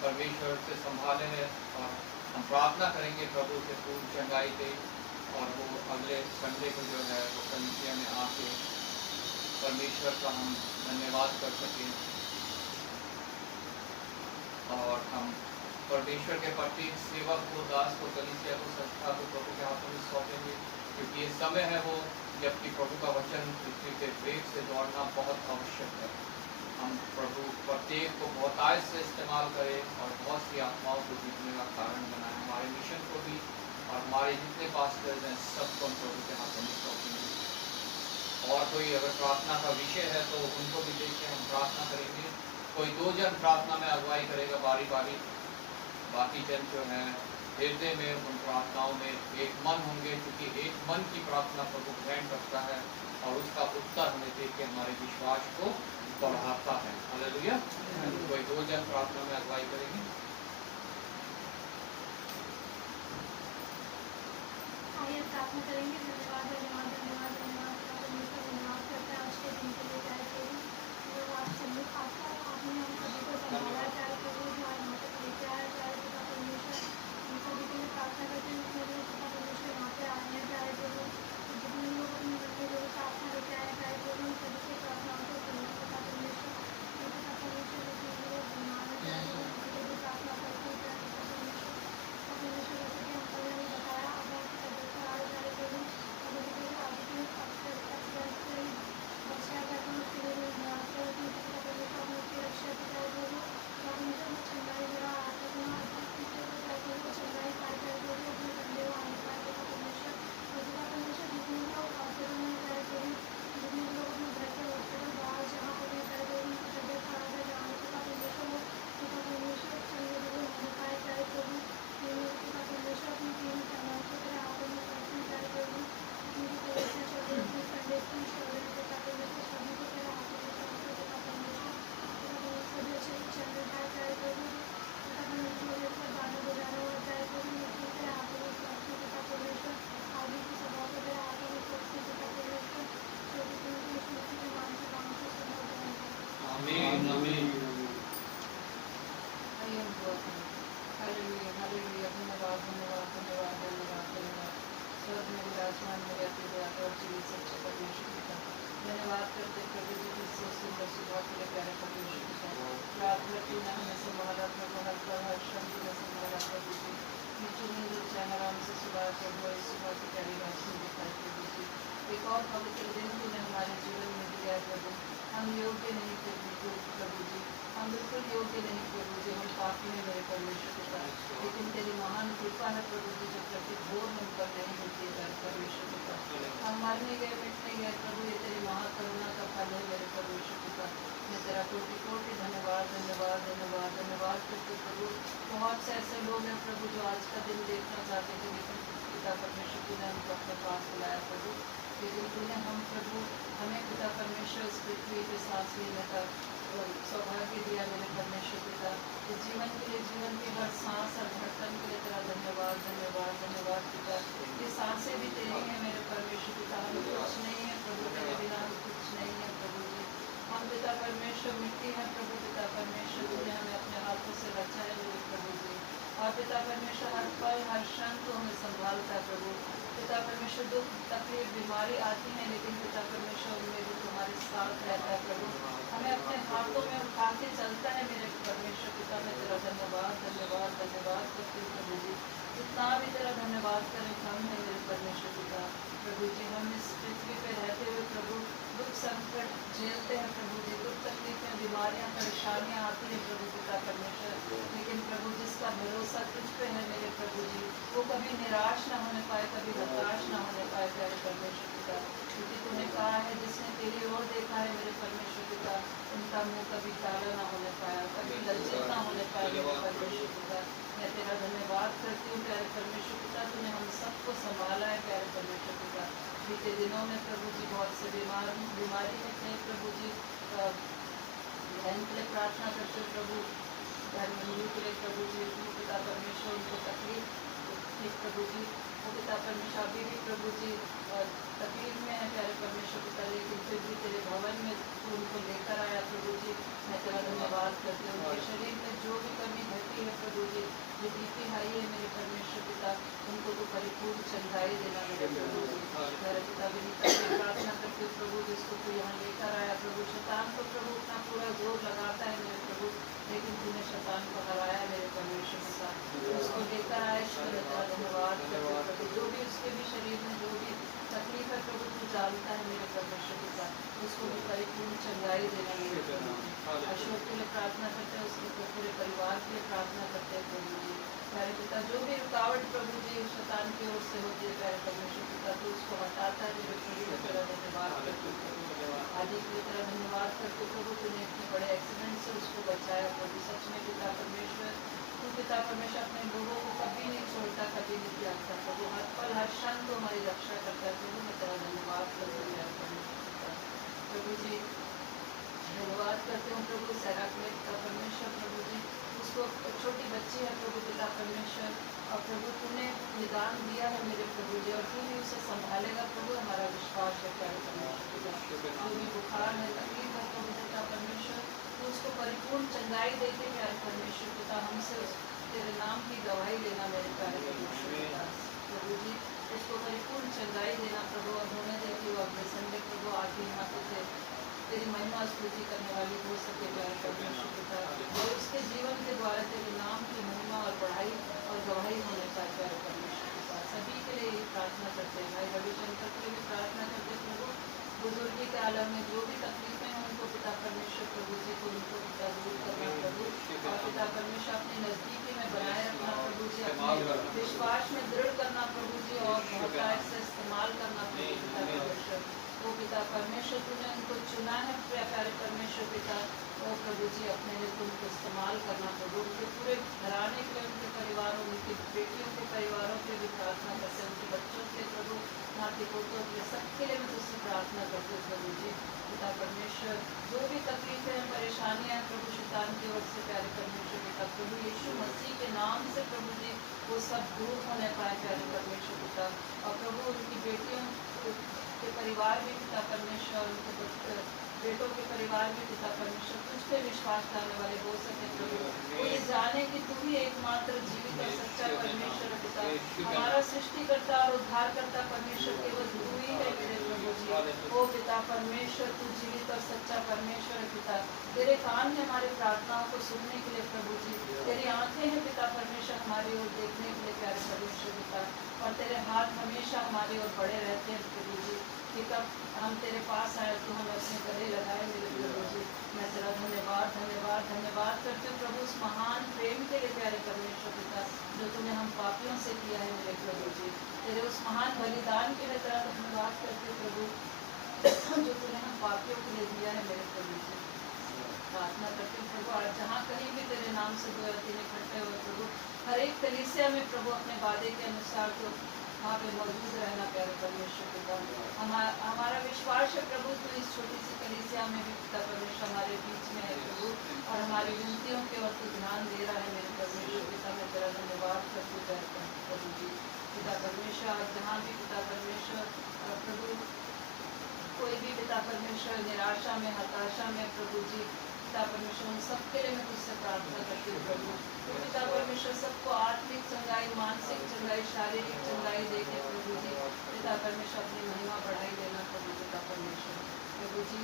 परमेश्वर से संभाले है और हम प्रार्थना करेंगे प्रभु से पूर्ण चंगाई दे और वो अगले संडे को जो है वो कलीसिया में आके परमेश्वर का हम धन्यवाद कर सकें और हम परमेश्वर के प्रत्येक सेवक को दास को कलीसिया को संस्था को प्रभु के हाथों में सौंपेंगे, क्योंकि ये समय है वो जबकि प्रभु का वचन पृथ्वी के वेग से दौड़ना बहुत आवश्यक है। हम प्रभु प्रत्येक को बहुत आयत से इस्तेमाल करें और बहुत सी आत्माओं को जीतने का कारण बनाए। हमारे मिशन को भी और हमारे जितने पास्टर्स हैं सबको हम प्रभु के हाथों में सौंपेंगे। और कोई अगर प्रार्थना का विषय है तो उनको भी लेके हम प्रार्थना करेंगे। कोई 2 जन प्रार्थना में अगुवाई करेगा बारी बारी, बाकी जन जो है हृदय में उन प्रार्थनाओं में एक मन होंगे, क्योंकि एक मन की प्रार्थना प्रभु ग्रहण करता है और उसका उत्तर हमें देख के हमारे विश्वास को बढ़ाता है। हालेलुया। कोई 2 जन प्रार्थना में अगुवाई करेंगे। आइए प्रार्थना करेंगे। धन्यवाद धन्यवाद धन्यवाद धन्यवाद धन्यवाद करते हैं आज के दिन के लिए। चाहे प्रभु आप सभी आपका आपने हम सभी को संभाला, चाहे प्रभु जो आज यहाँ तक लेके आया, चाहे पिता परमेश्वर हम सभी के लिए प्रार्थना करते हैं जितने लोग पिता परमेश्वर यहाँ पे आए हैं, चाहे प्रभु जितने लोग अपने मन में लोग प्रार्थना लेके आए, चाहे प्रभु हम सभी के प्रार्थनाओं को सुनना पिता परमेश्वर जितने लोग बीमार हैं, चाहे प्रभु आसमान में रहते दया और जीवित सच्चे परमेश्वर पिता धन्यवाद करते प्रभु जी जिससे सुंदर सुबह के लिए प्यारे परमेश्वर पिता रात भर तूने हमें संभाला प्रभु हर पल हर क्षण तूने संभाला प्रभु जी नीचे नींद चैन आराम से सुबह प्रभु इस सुबह की प्यारी रोशनी दिखाई प्रभु जी एक और पवित्र दिन तूने हमारे जीवन में दिया है प्रभु हम योग्य नहीं थे बिल्कुल प्रभु जी हम बिल्कुल योग्य नहीं प्रभु जी हम पापी हैं मेरे परमेश्वर पिता लेकिन तेरी महान कृपा है प्रभु जी जो प्रति भोर हम पर नहीं होती है परमेश्वर पिता हम मर नहीं गए मिट नहीं गए प्रभु ये तेरी महाकरुणा का फल है मेरे परमेश्वर पिता मैं तेरा कोटि कोटि धन्यवाद धन्यवाद धन्यवाद धन्यवाद करते प्रभु बहुत से ऐसे लोग हैं प्रभु जो आज का दिन देखना चाहते थे लेकिन पिता परमेश्वर तूने हमको अपने पास बुलाया प्रभु लेकिन तूने हम प्रभु हमें पिता परमेश्वर इस पृथ्वी पे सांस लेने का सौभाग्य दिया मेरे परमेश्वर पिता इस जीवन के लिए जीवन की हर सांस और धड़कन के लिए तेरा धन्यवाद धन्यवाद धन्यवाद पिता ये सांसें भी तेरी हैं मेरे परमेश्वर पिता हम कुछ नहीं है प्रभु तेरे बिना हम कुछ नहीं है प्रभु जी हम पिता परमेश्वर मिट्टी है प्रभु पिता परमेश्वर तूने हमें अपने हाथों से रचा है मेरे प्रभु जी और पिता परमेश्वर हर पल हर क्षण तो हमें संभालता है प्रभु पिता परमेश्वर दुख तकलीफ बीमारी आती है लेकिन पिता परमेश्वर उनमें भी तुम्हारे साथ रहता है प्रभु हमें अपने हाथों में उठा के चलता है मेरे परमेश्वर पिता मैं तेरा धन्यवाद धन्यवाद धन्यवाद करती हूँ प्रभु जी जितना भी तेरा धन्यवाद करें कम है मेरे परमेश्वर पिता प्रभु जी हम इस पृथ्वी पे रहते हुए प्रभु दुख संकट झेलते हैं प्रभु जी दुख तकलीफें बीमारियां परेशानियां आती है प्रभु पिता परमेश्वर लेकिन प्रभु जिसका भरोसा तुझ पे है मेरे प्रभु जी वो कभी निराश ना होने पाए कभी हताश ना होने पाए प्यारे परमेश्वर पिता क्योंकि तूने कहा है जिसने तेरी ओर देखा है मेरे परमेश्वर पिता उनका मुंह कभी काला ना होने पाया कभी लज्जित ना होने पाया मेरे परमेश्वर पिता मैं तेरा धन्यवाद करती हूँ प्यारे परमेश्वर पिता तूने हम सबको संभाला है प्यारे परमेश्वर पिता बीते दिनों में प्रभु जी बहुत से बीमारी में थे प्रभु जी बहन के लिए प्रार्थना करते प्रभु घर मंदिर के लिए प्रभु जी उनको पिता परमेश्वर उनको तकलीफ थी प्रभु जी वो पिता परमेश्वर अभी भी प्रभु जी तकलीफ में है प्यारे परमेश्वर पिता लेकिन फिर भी तेरे भवन में तू उनको लेकर आया प्रभु जी मैं तेरा धन्यवाद करती हूँ उनके शरीर में जो भी कमी घटी है प्रभु जी जो बीपी हाई है मेरे परमेश्वर पिता उनको तो परिपूर्ण चंगाई देना मेरे प्रभु जी मेरे पिता विनीता से प्रार्थना करते हो प्रभु जिसको तू यहाँ लेकर आया प्रभु शैतान को प्रभु अपना पूरा जोर लगाता है मेरे प्रभु लेकिन तूने शैतान को हराया मेरे परमेश्वर पिता उसको लेकर आए ईश्वर तेरा धन्यवाद करते हो प्रभु जो भी उसके भी शरीर में जो भी तकलीफ है प्रभु तू जानता है मेरे परमेश्वर पिता उसको भी परिपूर्ण चंगाई देना मेरे प्रभु जी अशोक के लिए प्रार्थना करते हैं उसके पूरे परिवार के लिए प्रार्थना करते हैं प्रभु जी प्यारे पिता जो भी रुकावट प्रभु जी शैतान की ओर से होती है प्यारे परमेश्वर पिता तू उसको हटाता है मेरे प्रभु तेरा धन्यवाद करते प्रभु आज के लिए तेरा धन्यवाद करते प्रभु तूने इतने बड़े एक्सीडेंट से उसको बचाया प्रभु सच में पिता परमेश्वर तू पिता परमेश्वर अपने लोगों को कभी नहीं छोड़ता कभी नहीं त्यागता प्रभु हर पल हर क्षण तो हमारी रक्षा करता है प्रभु मैं तेरा धन्यवाद करते हैं प्यारे परमेश्वर पिता प्रभु जी धन्यवाद करते हूँ प्रभु सहरा के लिए पिता परमेश्वर प्रभु जी उसको छोटी बच्ची है प्रभु पिता परमेश्वर और प्रभु तूने निदान दिया है मेरे प्रभु जी और तू भी उसे संभालेगा प्रभु हमारा विश्वास है प्यारे परमेश्वर पिता जो भी बुखार है तकलीफ है प्रभु पिता परमेश्वर तू उसको परिपूर्ण चंगाई देके प्यारे परमेश्वर पिता हमसे तेरे नाम की गवाही लेना मेरे प्यारे परमेश्वर पिता प्रभु जी उसको परिपूर्ण चंगाई देना प्रभु और होने देती वो अगले संडे प्रभु आके यहाँ पे तेरी महिमा स्तुति करने वाली हो सके प्यारे परमेश्वर पिता और उसके जीवन के द्वारा तेरे नाम की महिमा और बढ़ाई और गवाही होने पाए प्यारे परमेश्वर पिता सभी के लिए प्रार्थना करते हैं भाई रविशंकर के लिए भी प्रार्थना करते हैं प्रभु बुजुर्गी के आलम में जो भी तकलीफें हैं उनको पिता परमेश्वर प्रभु जी को उनको पिता दूर करना प्रभु और पिता परमेश्वर अपने नज़दीकी में बनाए रखना प्रभु जी अपने विश्वास में दृढ़ करना प्रभु जी और बहुत से इस्तेमाल करना प्रभु पिता परमेश्वर वो पिता परमेश्वर तूने उनको चुना है प्यारे परमेश्वर पिता ओ प्रभु जी अपने लिए तुमको इस्तेमाल करना प्रभु उनके पूरे घराने के उनके परिवारों उनकी बेटियों के परिवारों के भी प्रार्थना करते हैं उनके बच्चों के प्रभु नाती पोतों के सबके लिए मैं तुझसे प्रार्थना करती हूँ प्रभु जी पिता परमेश्वर जो भी तकलीफें हैं परेशानियाँ हैं प्रभु शैतान की ओर से प्यारे परमेश्वर पिता प्रभु यीशु मसीह के नाम से प्रभु जी वो सब दूर होने पाए प्यारे परमेश्वर पिता और प्रभु उनकी बेटियों के परिवार भी पिता परमेश्वर उनके बेटों के परिवार भी पिता परमेश्वर तुझ पे विश्वास करने वाले हो सके प्रभु वो ये जाने कि तू ही एकमात्र जीवित और सच्चा परमेश्वर है पिता हमारा सृष्टिकर्ता और उद्धारकर्ता परमेश्वर केवल कान है हमारी प्रार्थनाओं को सुनने के लिए प्रभु जी, तेरी आंखें हैं पिता परमेश्वर हमारी ओर देखने के लिए प्यारे परमेश्वर पिता, और तेरे हाथ हमेशा हमारी ओर बड़े रहते हैं प्रभु जी, कि कब हम तेरे पास आए तो हम अपने गले लगाए मेरे प्रभु जी। मैं तेरा धन्यवाद धन्यवाद धन्यवाद करती हूँ प्रभु उस महान प्रेम के लिए प्यारे परमेश्वर पिता, जो तूने हम पापियों से किया है मेरे प्रभु जी। तेरे उस महान बलिदान के लिए तेरा धन्यवाद करती हूँ प्रभु, जो तूने हम पापियों के लिए दिया है मेरे प्रभु जी। प्रार्थना करती हूँ प्रभु, आज जहाँ कहीं भी तेरे नाम से 2 या 3 इकट्ठे हुए प्रभु, हर एक कलीसिया में प्रभु अपने वादे के अनुसार तो वहाँ पे मौजूद रहना प्यारे परमेश्वर पिता। हमारा विश्वास है प्रभु, तू इस छोटी सी कलीसिया में भी पिता परमेश्वर हमारे बीच में है प्रभु, और हमारी विनतियों की ओर तू ध्यान दे रहा है मेरे परमेश्वर पिता। मैं तेरा धन्यवाद करती हूँ प्रभु जी। पिता परमेश्वर, आज जहाँ भी पिता परमेश्वर प्रभु कोई भी पिता परमेश्वर निराशा में, हताशा में प्रभु जी, पिता परमेश्वर उन सबके लिए मैं तुझसे प्रार्थना करती हूँ प्रभु। तो पिता परमेश्वर सबको आत्मिक चंगाई, मानसिक चंगाई, शारीरिक चंगाई देके प्रभु जी, पिता परमेश्वर अपनी महिमा बढ़ाई देना प्रभु पिता परमेश्वर। प्रभु जी,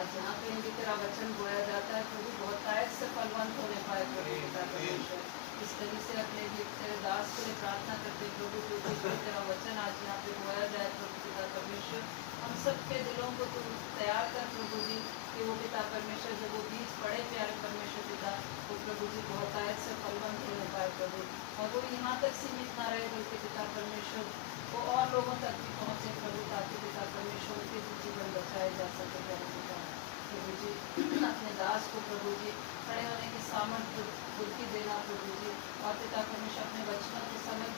आज जहाँ कहीं भी तेरा वचन बोया जाता है प्रभु, बहुत आयत से फलवंत होने पाए प्रभु पिता परमेश्वर। इस तरह से अपने भी तेरे दास के लिए प्रार्थना करते प्रभु, जो भी तेरा वचन आज यहाँ पे बोया जाए प्रभु पिता परमेश्वर, हम सबके दिलों को तुम तैयार कर प्रभु जी, कि वो पिता परमेश्वर जब वो बीज पड़े प्यारे परमेश्वर पिता, वो प्रभु जी बहुत आयत से फलवंत होने पाए प्रभु, और वो यहाँ तक सीमित ना रहे बल्कि पिता परमेश्वर वो और लोगों तक भी पहुँचे प्रभु, ताकि पिता परमेश्वर के भी जीवन बचाए जा सके प्यारे पिता। प्रभु जी, अपने दास को प्रभु जी खड़े होने की सामर्थ्य बुद्धि देना प्रभु जी, और पिता परमेश्वर अपने वचनों के समय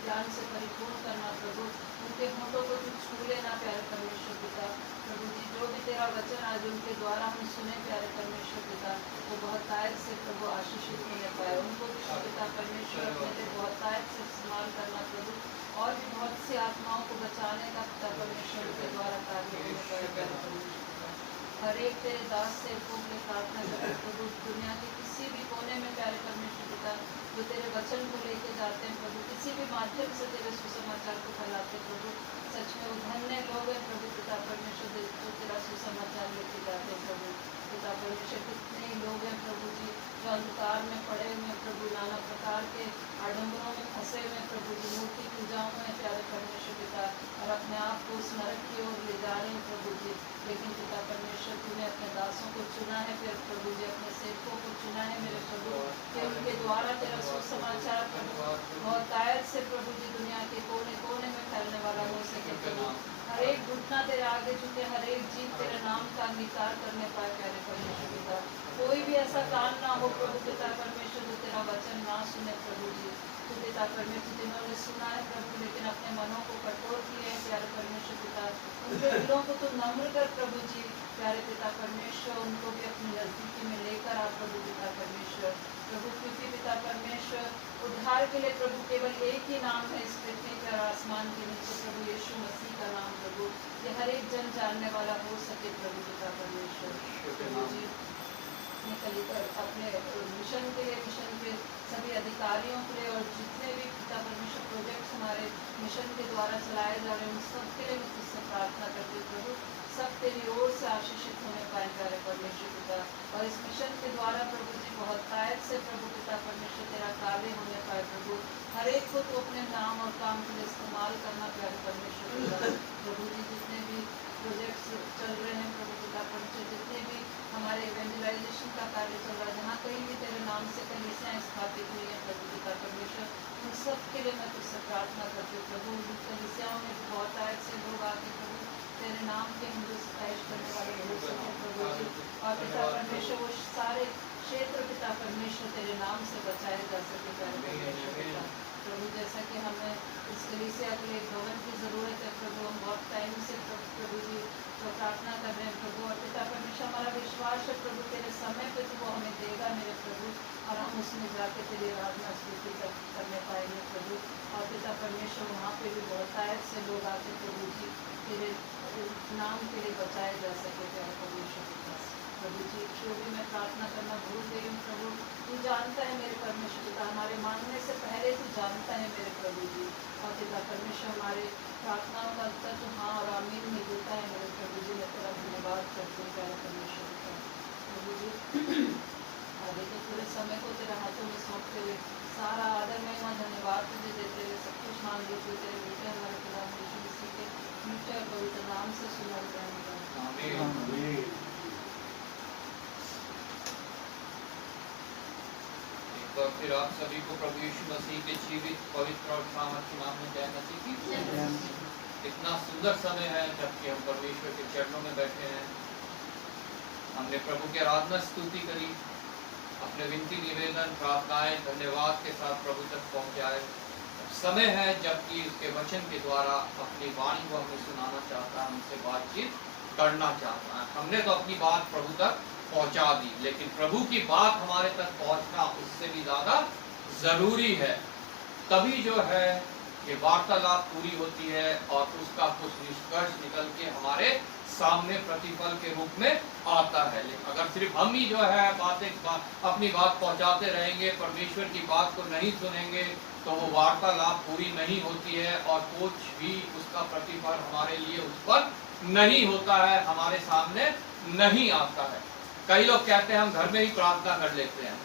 ज्ञान से परिपूर्ण करना प्रभु, उनके होठों को तू छू लेना प्यारे परमेश्वर पिता। प्रभु जी, जो भी तेरा वचन आज उनके द्वारा हम सुने प्यारे परमेश्वर पिता, वो बहुत आयत से प्रभु आशीषित होने पाए, उनको भी पिता परमेश्वर अपने लिए बहुत आयत से इस्तेमाल करना प्रभु, और भी बहुत सी आत्माओं को बचाने का पिता परमेश्वर के द्वारा कार्य होने पाए प्यारे परमेश्वर पिता। हर एक तेरे दास से को लिए प्रार्थना करते प्रभु, दुनिया के किसी भी कोने में प्यारे परमेश्वर पिता, जो तेरे वचन को लेके जाते हैं प्रभु, किसी भी माध्यम से तेरे सुसमाचार को फैलाते प्रभु, सच में वो धन्य लोग हैं प्रभु पिता परमेश्वर, जो तेरा सुसमाचार लेके जाते हैं प्रभु पिता परमेश्वर। कितने ही लोग हैं प्रभु जी, जो अंधकार में पड़े हुए हैं प्रभु, नाना प्रकार के आडम्बरों में फंसे हुए हैं प्रभु जी, मूर्ति पूजाओं में प्यारे परमेश्वर पिता, और अपने आप को उस नरक की ओर ले जा रहे हैं प्रभु जी। लेकिन पिता परमेश्वर, तूने अपने दासों को चुना है फिर प्रभु जी, अपने सेवकों को चुना है मेरे प्रभु, कि उनके द्वारा तेरा सुसमाचार प्रभु बहुत आयत से प्रभु जी दुनिया के कोने कोने में फैलने वाला हो सके प्रभु। हर एक घुटना तेरे आगे झुके, हर एक जीव तेरे नाम का अंगीकार करने पाए प्यारे परमेश्वर पिता। कोई भी ऐसा काम ना हो प्रभु पिता परमेश्वर, जो तेरा वचन ना सुने प्रभु जी। तू पिता परमेश्वर, जिन्होंने सुना है प्रभु लेकिन अपने मनों को कठोर किए हैं प्यारे परमेश्वर पिता, उनके दिलों को तो नम्र कर प्रभु जी प्यारे पिता परमेश्वर, उनको भी अपनी नजदीकी में लेकर आ प्रभु पिता परमेश्वर। प्रभु क्योंकि पिता परमेश्वर, उद्धार के लिए प्रभु केवल एक ही नाम है इस पृथ्वी पर आसमान के नीचे प्रभु, यीशु मसीह का नाम प्रभु, ये हर एक जन जानने वाला हो सके प्रभु पिता परमेश्वर। प्रभु जी, अपने मिशन के लिए, मिशन के सभी अधिकारियों के लिए, और जितने भी पिता परमेश्वर प्रोजेक्ट्स हमारे मिशन के द्वारा चलाए जा रहे हैं, उन सब के लिए मैं तुझसे प्रार्थना करती हूँ प्रभु, सब तेरी ओर से आशीषित होने पाए प्यारे परमेश्वर पिता, और इस मिशन के द्वारा प्रभु जी बहुत आयत से प्रभु पिता परमेश्वर तेरा कार्य होने पाए प्रभु, हर एक को तो अपने नाम और काम के लिए इस्तेमाल करना प्यारे परमेश्वर पिता। प्रभु जी, जितने भी प्रोजेक्ट्स चल रहे हैं प्रभु पिता परमेश्वर, जितने भी हमारे इवेंजलाइजेशन का कार्य चल रहा है, जहाँ कहीं भी तेरे नाम से कलीसियाँ स्थापित हुई हैं प्रभु पिता परमेश्वर, उन सब के लिए मैं तुझसे प्रार्थना करती हूँ प्रभु। उन कलीसियाओं में बहुत आयत से लोग आके प्रभु तेरे नाम के हिंदू सताइश करने वाले हो सके प्रभु जी, और पिता परमेश्वर वो सारे क्षेत्र पिता परमेश्वर तेरे नाम से बचाए जा सके प्यारे परमेश्वर पिता। प्रभु जैसा कि हमें इस कलीसिया के लिए भवन की ज़रूरत है प्रभु, हम बहुत टाइम से प्रभु जी तो प्रार्थना कर रहे हैं प्रभु, और पिता परमेश्वर हमारा विश्वास है प्रभु तेरे समय पे तो वो हमें देगा मेरे प्रभु, और हम उसमें जाके तेरी आराधना स्तुति करने पाएंगे प्रभु। और पिता परमेश्वर वहाँ पे भी बहुत आयत से लोग आते प्रभु जी, तेरे नाम के लिए बचाए जा सके प्यारे परमेश्वर पिता। प्रभु जी, जो भी मैं प्रार्थना करना भूल गई हूँ प्रभु, तू जानता है मेरे परमेश्वर पिता, हमारे मांगने से पहले तू जानता है मेरे प्रभु जी, और पिता परमेश्वर हमारे प्रार्थनाओं का उत्तर तो हाँ और आमीन में देता है मेरे प्रभु जी। मैं तेरा धन्यवाद करती हूँ प्यारे परमेश्वर पिता। प्रभु जी, नाम से सुधर जाएगा। आमीन। एक बार फिर आप सभी को प्रभु यीशु मसीह के जीवित पवित्र और सामर्थ्य नाम में जय मसीह की। इतना सुंदर समय है जबकि हम परमेश्वर के चरणों में बैठे हैं। हमने प्रभु की आराधना स्तुति करी, अपने विनती निवेदन प्रार्थनाएं धन्यवाद के साथ प्रभु तक पहुंचाए। समय है जबकि उसके वचन के द्वारा अपनी वाणी को हमें सुनाना चाहता है, हमसे बातचीत करना चाहता है। हमने तो अपनी बात प्रभु तक पहुंचा दी, लेकिन प्रभु की बात हमारे तक पहुंचना उससे भी ज्यादा जरूरी है। तभी जो है ये वार्तालाप पूरी होती है और उसका कुछ निष्कर्ष निकल के हमारे सामने प्रतिफल के रूप में आता है। लेकिन अगर सिर्फ हम ही जो है अपनी बात पहुंचाते रहेंगे, परमेश्वर की बात को नहीं सुनेंगे, तो वो वार्तालाप पूरी नहीं होती है और कुछ भी उसका प्रतिफल हमारे लिए उस पर नहीं होता है, हमारे सामने नहीं आता है। कई लोग कहते हैं हम घर में ही प्रार्थना कर लेते हैं,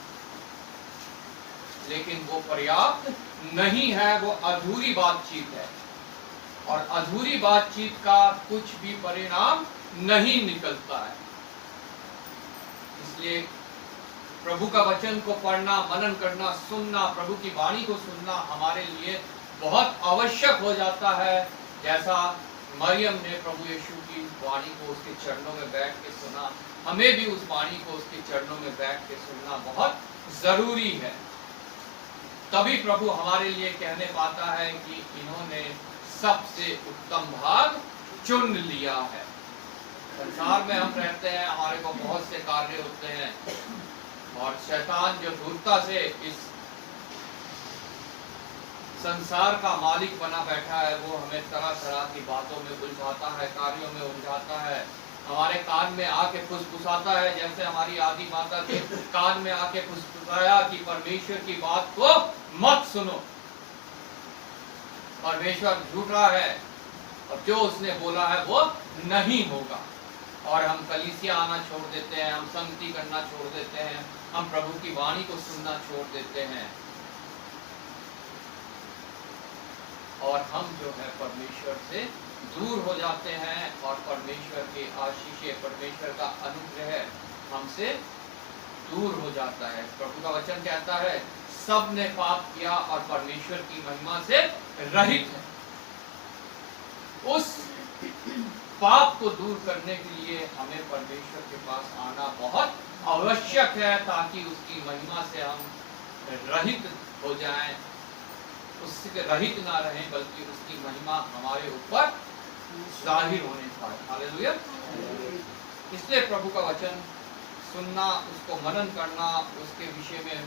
लेकिन वो पर्याप्त नहीं है, वो अधूरी बातचीत है और अधूरी बातचीत का कुछ भी परिणाम नहीं निकलता है। इसलिए प्रभु का वचन को पढ़ना, मनन करना, सुनना, प्रभु की वाणी को सुनना हमारे लिए बहुत आवश्यक हो जाता है। जैसा मरियम ने प्रभु यीशु की वाणी को उसके चरणों में बैठ के सुना, हमें भी उस वाणी को उसके चरणों में बैठ के सुनना बहुत जरूरी है। तभी प्रभु हमारे लिए कहने पाता है कि इन्होंने सबसे उत्तम भाग चुन लिया है। संसार में हम रहते हैं, हमारे को बहुत से कार्य होते हैं और शैतान जो धूर्तता से इस संसार का मालिक बना बैठा है, वो हमें तरह तरह की बातों में उलझाता है, कार्यों में उलझाता है, हमारे कान में आके फुसफुसाता है। जैसे हमारी आदि माता के कान में आके फुसफुसाया कि परमेश्वर की बात को मत सुनो, परमेश्वर झूठा है और जो उसने बोला है वो नहीं होगा। और हम कलीसिया आना छोड़ देते हैं, हम संगति करना छोड़ देते हैं, हम प्रभु की वाणी को सुनना छोड़ देते हैं और हम जो है परमेश्वर से दूर हो जाते हैं और परमेश्वर की आशीषें, परमेश्वर का अनुग्रह हमसे दूर हो जाता है। प्रभु का वचन कहता है सब ने पाप किया और परमेश्वर की महिमा से रहित है। उस पाप को दूर करने के लिए हमें परमेश्वर के पास आना बहुत आवश्यक है, ताकि उसकी महिमा से हम रहित हो जाएं, उससे रहित ना रहें, बल्कि उसकी महिमा हमारे ऊपर जाहिर होने पाए। हालेलुया। इसलिए प्रभु का वचन सुनना, उसको मनन करना, उसके विषय में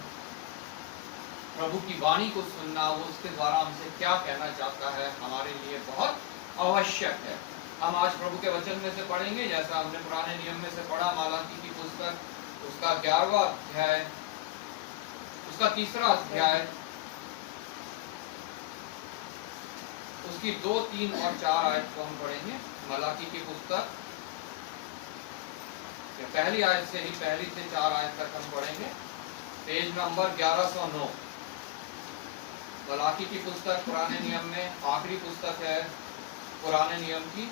प्रभु की वाणी को सुनना, वो उसके द्वारा हमसे क्या कहना चाहता है, हमारे लिए बहुत आवश्यक है। हम आज प्रभु के वचन में से पढ़ेंगे, जैसा हमने पुराने नियम में से पढ़ा, मलाकी की पुस्तक उसका 11वां अध्याय, उसका 3रा अध्याय, उसकी 2, 3 और 4 आयत को हम पढ़ेंगे। मलाकी की पुस्तक पहली आयत से ही, पहली से 4 आयत तक हम पढ़ेंगे। Page number 1109। मलाकी की पुस्तक पुराने नियम में आखिरी पुस्तक है पुराने नियम की।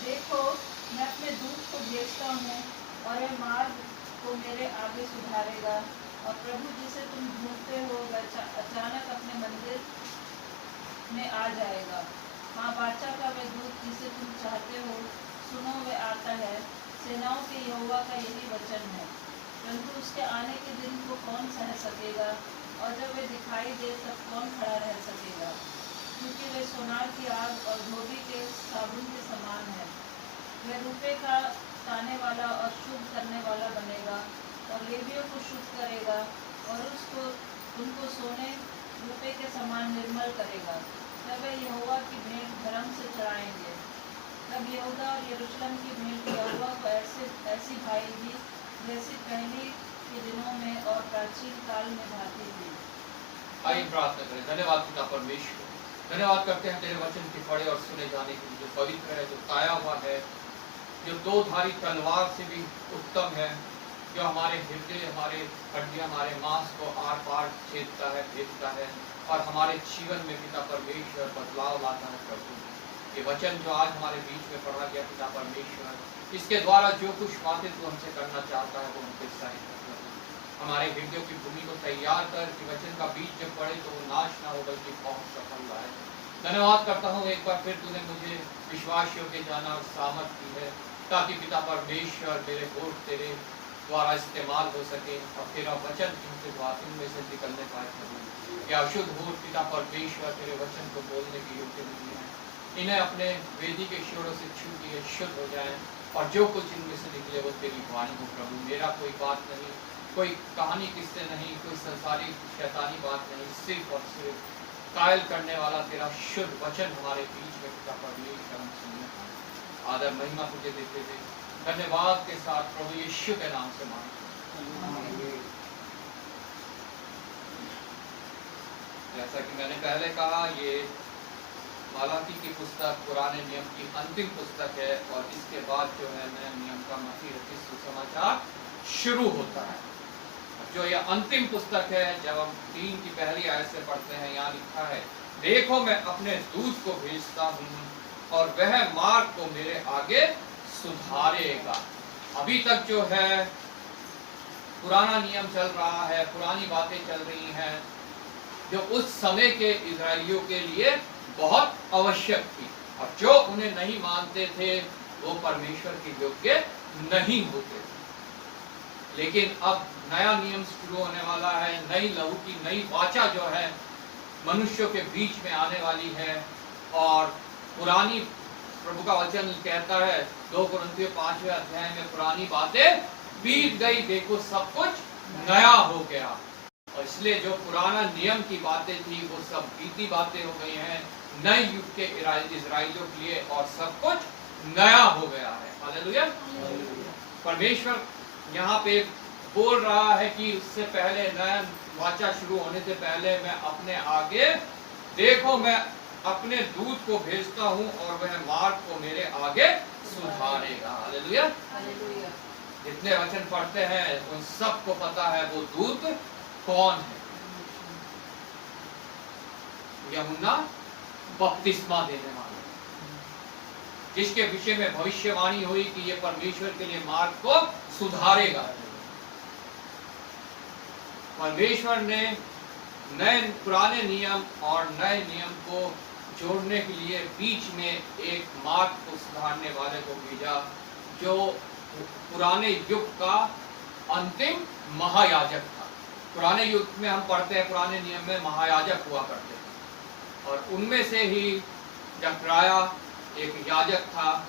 देखो मैं अपने दूत को भेजता हूँ और यह मार्ग को मेरे आगे सुधारेगा, और प्रभु जिसे तुम ढूंढते हो वह अचानक अपने मंदिर में आ जाएगा। हाँ, बाचा का वह दूत जिसे तुम चाहते हो, सुनो वह आता है, सेनाओं के यहोवा का यही वचन है। परंतु उसके आने के दिन को कौन सह सकेगा, और जब वे दिखाई दे तब कौन खड़ा रह सकेगा? क्योंकि वे सोनार की आग और धोबी के साबुन के समान है। वह रुपये का ताने वाला और शुद्ध करने वाला बनेगा, और लेवियों को शुद्ध करेगा और उनको सोने रुपये के समान निर्मल करेगा। तब वे यहोवा की भेंट धर्म से चढ़ाएंगे। तब यहूदा और यरूशलेम की भेंट यहोवा को ऐसी भाएगी जैसी पहले के दिनों में और प्राचीन काल में भाती थी। आइए प्रार्थना करें। धन्यवाद पिता परमेश्वर, धन्यवाद करते हैं तेरे वचन के पढ़े और सुने जाने के लिए, जो पवित्र है, जो ताया हुआ है, जो 2 धारी तलवार से भी उत्तम है, जो हमारे हृदय, हमारे हड्डियां, हमारे मांस को आर पार छेदता है, भेदता है और हमारे जीवन में पिता परमेश्वर बदलाव लाता है। प्रभु ये वचन जो आज हमारे बीच में पढ़ा गया पिता परमेश्वर, इसके द्वारा जो कुछ बातें तू हमसे करना चाहता है वो हमसे साइन कर प्रभु। हमारे हृदयों की भूमि को तैयार कर कि वचन का बीज जब पड़े तो वो नाश ना हो बल्कि बहुत सफल लाए। धन्यवाद करता हूँ एक बार फिर तूने मुझे विश्वास योग्य जाना और सामर्थ दी है ताकि पिता परमेश्वर मेरे होठ तेरे द्वारा इस्तेमाल हो सके और तेरा वचन इनमें से निकलने पाए प्रभु। क्या अशुद्ध होठ पिता परमेश्वर तेरे वचन को बोलने की योग्य नहीं है, इन्हें अपने वेदी के शिरों से छू दिए शुद्ध हो जाए और जो कुछ इनमें से निकले वो तेरी वाणी हो प्रभु। मेरा कोई बात नहीं, कोई कहानी किससे नहीं, कोई संसारी शैतानी बात नहीं, सिर्फ और सिर्फ कायल करने वाला तेरा शुद्ध वचन हमारे बीच में पिता परमेश्वर हम सुनने पाए। आदर महिमा तुझे देते थे, धन्यवाद के साथ प्रभु यीशु के नाम से मांगते हैं। जैसा कि मैंने पहले कहा, ये मालाकी की पुस्तक पुराने नियम की अंतिम पुस्तक है और इसके बाद जो है नया नियम का मसीह रचित सुसमाचार शुरू होता है। जो ये अंतिम पुस्तक है, जब हम 3 की पहली आयत से पढ़ते हैं, यहाँ लिखा है, देखो मैं अपने दूत को भेजता हूँ और वह मार्ग को मेरे आगे सुधारेगा। अभी तक जो है पुराना नियम चल रहा है, पुरानी बातें चल रही हैं जो उस समय के इजराइलियों के लिए बहुत आवश्यक थी और जो उन्हें नहीं मानते थे वो परमेश्वर के योग्य नहीं होते थे। लेकिन अब नया नियम शुरू होने वाला है, नई लहू की नई वाचा जो है मनुष्यों के बीच में आने वाली है और पुरानी, प्रभु का वचन कहता है 2 कुरिन्थियों 5वें अध्याय में, पुरानी बातें बीत गई, देखो सब कुछ नया हो गया। और इसलिए जो पुराना नियम की बातें थी वो सब बीती बातें हो गई हैं नए युग के इजराइलियों के लिए और सब कुछ नया हो गया है। हालेलुया। परमेश्वर यहाँ पे बोल रहा है कि उससे पहले, नया वाचा शुरू होने से पहले, मैं अपने आगे, देखो मैं अपने दूत को भेजता हूँ और वह मार्ग को मेरे आगे सुधारेगा। हालेलुया। जितने वचन पढ़ते हैं उन सबको पता है वो दूत कौन है। यूहन्ना बपतिस्मा देने वाला, जिसके विषय में भविष्यवाणी हुई कि ये परमेश्वर के लिए मार्ग को सुधारेगा। परमेश्वर ने नए पुराने नियम और नए नियम को जोड़ने के लिए बीच में एक मार्ग को सुधारने वाले को भेजा, जो पुराने युग का अंतिम महायाजक था। पुराने युग में हम पढ़ते हैं, पुराने नियम में महायाजक हुआ करते थे और उनमें से ही जकराया एक याजक था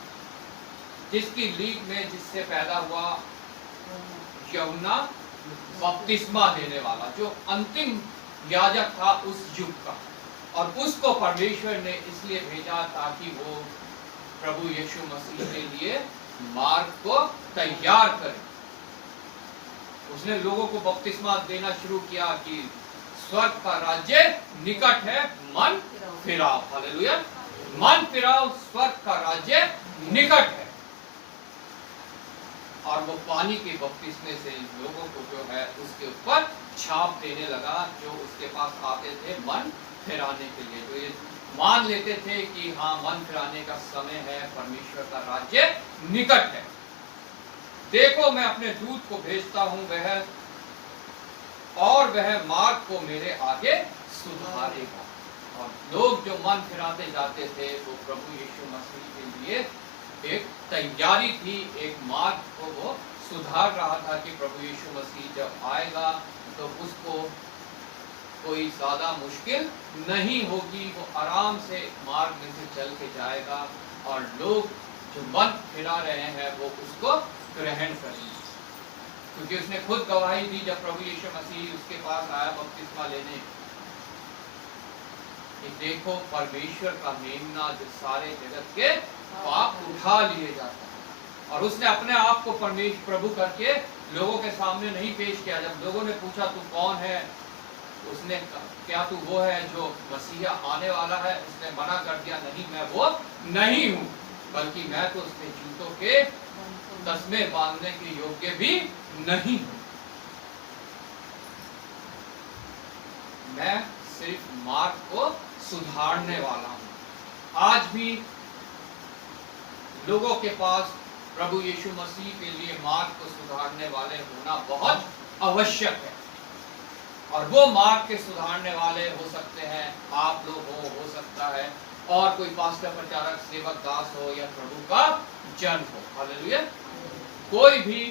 जिसकी लीग में जिससे पैदा हुआ यूहन्ना बपतिस्मा देने वाला, जो अंतिम याजक था उस युग का। और उसको परमेश्वर ने इसलिए भेजा ताकि वो प्रभु यीशु मसीह के लिए मार्ग को तैयार करे। उसने लोगों को बपतिस्मा देना शुरू किया कि स्वर्ग का राज्य निकट है, मन फिराओ। हालेलुया। मन फिराओ, स्वर्ग का राज्य निकट है। और वो पानी के बपतिस्मे से लोगों को जो है उसके ऊपर छाप देने लगा, जो उसके पास आते थे मन फिराने के लिए, जो ये मान लेते थे कि हाँ मन फिराने का समय है, परमेश्वर का राज्य निकट है। देखो मैं अपने दूत को भेजता हूँ वह मार्ग को मेरे आगे सुधारेगा। और लोग जो मन फिराते जाते थे वो प्रभु यीशु मसीह के लिए एक तैयारी थी, एक मार्ग को वो सुधार रहा था कि प्रभु यीशु मसीह जब आएगा तो उसको कोई ज्यादा मुश्किल नहीं होगी, वो आराम से मार्ग में से चल के जाएगा और लोग जो मन फिरा रहे हैं वो उसको ग्रहण करेंगे। क्योंकि उसने खुद गवाही दी जब प्रभु यीशु मसीह उसके पास आया बपतिस्मा लेने, कि देखो परमेश्वर का मेमना जो सारे जगत के पाप उठा लिए जाता है। और उसने अपने आप को परमेश्वर प्रभु करके लोगों के सामने नहीं पेश किया। जब लोगों ने पूछा तू कौन है, उसने क्या तू वो है जो मसीहा आने वाला है, उसने मना कर दिया, नहीं मैं वो नहीं हूँ, बल्कि मैं तो उसके जूतों के तस्मे बांधने के योग्य भी नहीं हूँ। मैं सिर्फ मार्ग को सुधारने वाला हूँ। आज भी लोगों के पास प्रभु यीशु मसीह के लिए मार्ग को सुधारने वाले होना बहुत आवश्यक है। और वो मार्ग के सुधारने वाले हो सकते हैं, आप लोग हो सकता है, और कोई पास्टर, प्रचारक, सेवक, दास हो या प्रभु का जन हो। हालेलुया। कोई भी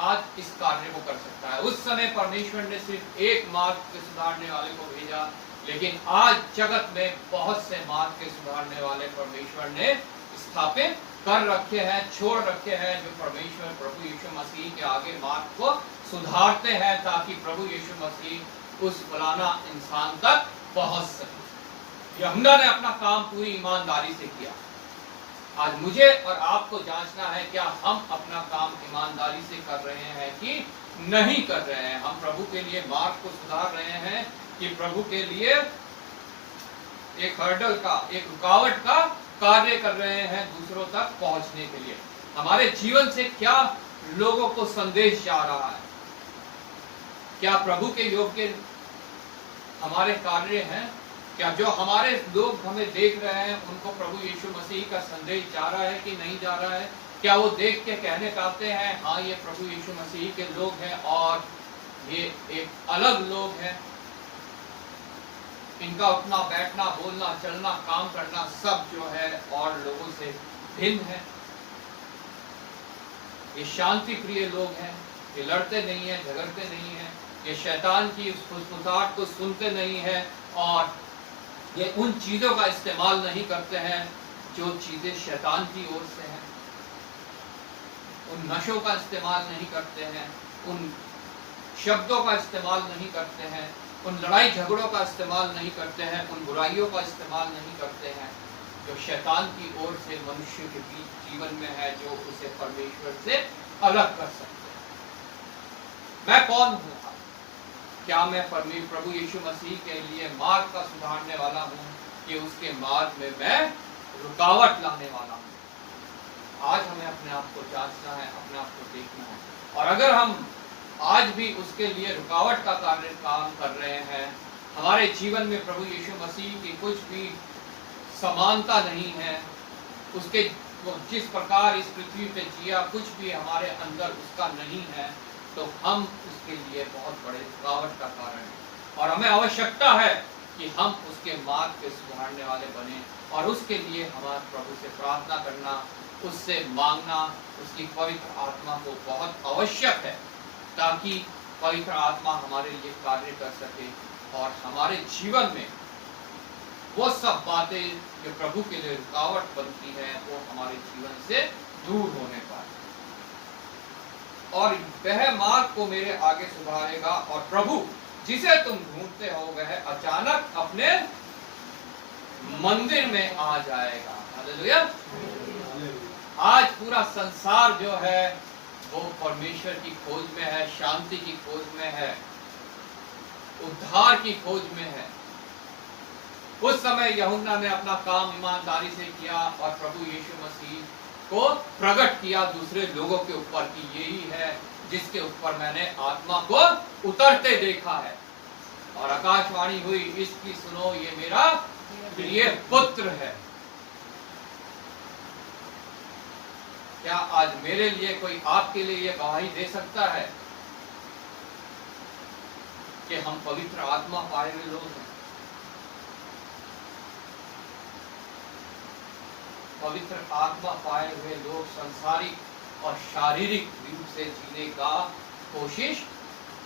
आज इस कार्य को कर सकता है। उस समय परमेश्वर ने सिर्फ एक मार्ग के सुधारने वाले को भेजा, लेकिन आज जगत में बहुत से मार्ग के सुधारने वाले परमेश्वर ने स्थापित कर रखे हैं, छोड़ रखे हैं, जो परमेश्वर प्रभु यीशु मसीह के आगे मार्ग को सुधारते हैं, ताकि प्रभु यीशु मसीह उस फलाना इंसान तक पहुंच सके। यूहन्ना ने अपना काम पूरी ईमानदारी से किया। आज मुझे और आपको जांचना है, क्या हम अपना काम ईमानदारी से कर रहे हैं कि नहीं कर रहे हैं। हम प्रभु के लिए मार्ग को सुधार रहे हैं कि प्रभु के लिए एक हर्डल का, एक रुकावट का कार्य कर रहे हैं दूसरों तक पहुंचने के लिए। हमारे जीवन से क्या लोगों को संदेश जा रहा है? क्या प्रभु के योग्य हमारे कार्य हैं? क्या जो हमारे लोग हमें देख रहे हैं उनको प्रभु यीशु मसीह का संदेश जा रहा है कि नहीं जा रहा है? क्या वो देख के कहने चाहते हैं हाँ ये प्रभु यीशु मसीह के लोग हैं और ये एक अलग लोग हैं, इनका उठना बैठना बोलना चलना काम करना सब जो है और लोगों से भिन्न है, ये शांति प्रिय लोग हैं, ये लड़ते नहीं हैं, झगड़ते नहीं हैं, ये शैतान की उस फुसफुसाहट को सुनते नहीं हैं, और ये उन चीजों का इस्तेमाल नहीं करते हैं जो चीजें शैतान की ओर से हैं, उन नशों का इस्तेमाल नहीं करते हैं, उन शब्दों का इस्तेमाल नहीं करते हैं, उन लड़ाई झगड़ों का इस्तेमाल नहीं करते हैं, उन बुराइयों का इस्तेमाल नहीं करते हैं जो शैतान की ओर से मनुष्य के बीच जीवन में है, जो उसे परमेश्वर से अलग कर सकते हैं। मैं कौन हूँ? क्या मैं प्रभु यीशु मसीह के लिए मार्ग का सुधारने वाला हूँ कि उसके मार्ग में मैं रुकावट लाने वाला हूँ? आज हमें अपने आप को जांचना है, अपने आप को देखना है। और अगर हम आज भी उसके लिए रुकावट का काम कर रहे हैं, हमारे जीवन में प्रभु यीशु मसीह की कुछ भी समानता नहीं है, उसके जिस प्रकार इस पृथ्वी पे जिया कुछ भी हमारे अंदर उसका नहीं है, तो हम उसके लिए बहुत बड़े रुकावट का कारण है। और हमें आवश्यकता है कि हम उसके मार्ग के सुधारने वाले बने, और उसके लिए हमारे प्रभु से प्रार्थना करना, उससे मांगना, उसकी पवित्र आत्मा को बहुत आवश्यक है, ताकि पवित्र आत्मा हमारे लिए कार्य कर सके और हमारे जीवन में वो सब बातें जो प्रभु के लिए रुकावट बनती है वो हमारे जीवन से दूर होने पाए, और वह मार्ग को मेरे आगे सुधारेगा, और प्रभु जिसे तुम ढूंढते हो वह अचानक अपने मंदिर में आ जाएगा। हालेलुया। आज पूरा संसार जो है वो परमेश्वर की खोज में है, शांति की खोज में है, उद्धार की खोज में है। उस समय यूहन्ना ने अपना काम ईमानदारी से किया और प्रभु यीशु मसीह को प्रकट किया दूसरे लोगों के ऊपर कि यही है जिसके ऊपर मैंने आत्मा को उतरते देखा है, और आकाशवाणी हुई इसकी सुनो ये मेरा प्रिय पुत्र है। क्या आज मेरे लिए कोई आपके लिए ये गवाही दे सकता है कि हम पवित्र आत्मा पाए हुए लोग हैं? पवित्र आत्मा पाए हुए लोग संसारिक और शारीरिक रूप से जीने का कोशिश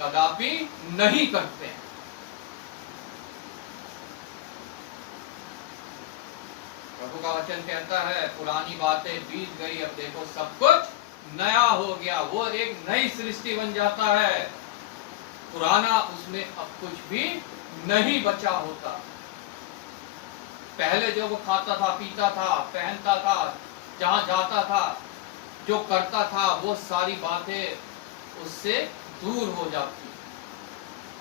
कदापि नहीं करते हैं। प्रभु का वचन कहता है पुरानी बातें बीत गई, अब देखो सब कुछ नया हो गया। वो एक नई सृष्टि बन जाता है, पुराना उसमें अब कुछ भी नहीं बचा होता। पहले जो वो खाता था, पीता था, पहनता था, जहां जाता था, जो करता था, वो सारी बातें उससे दूर हो जाती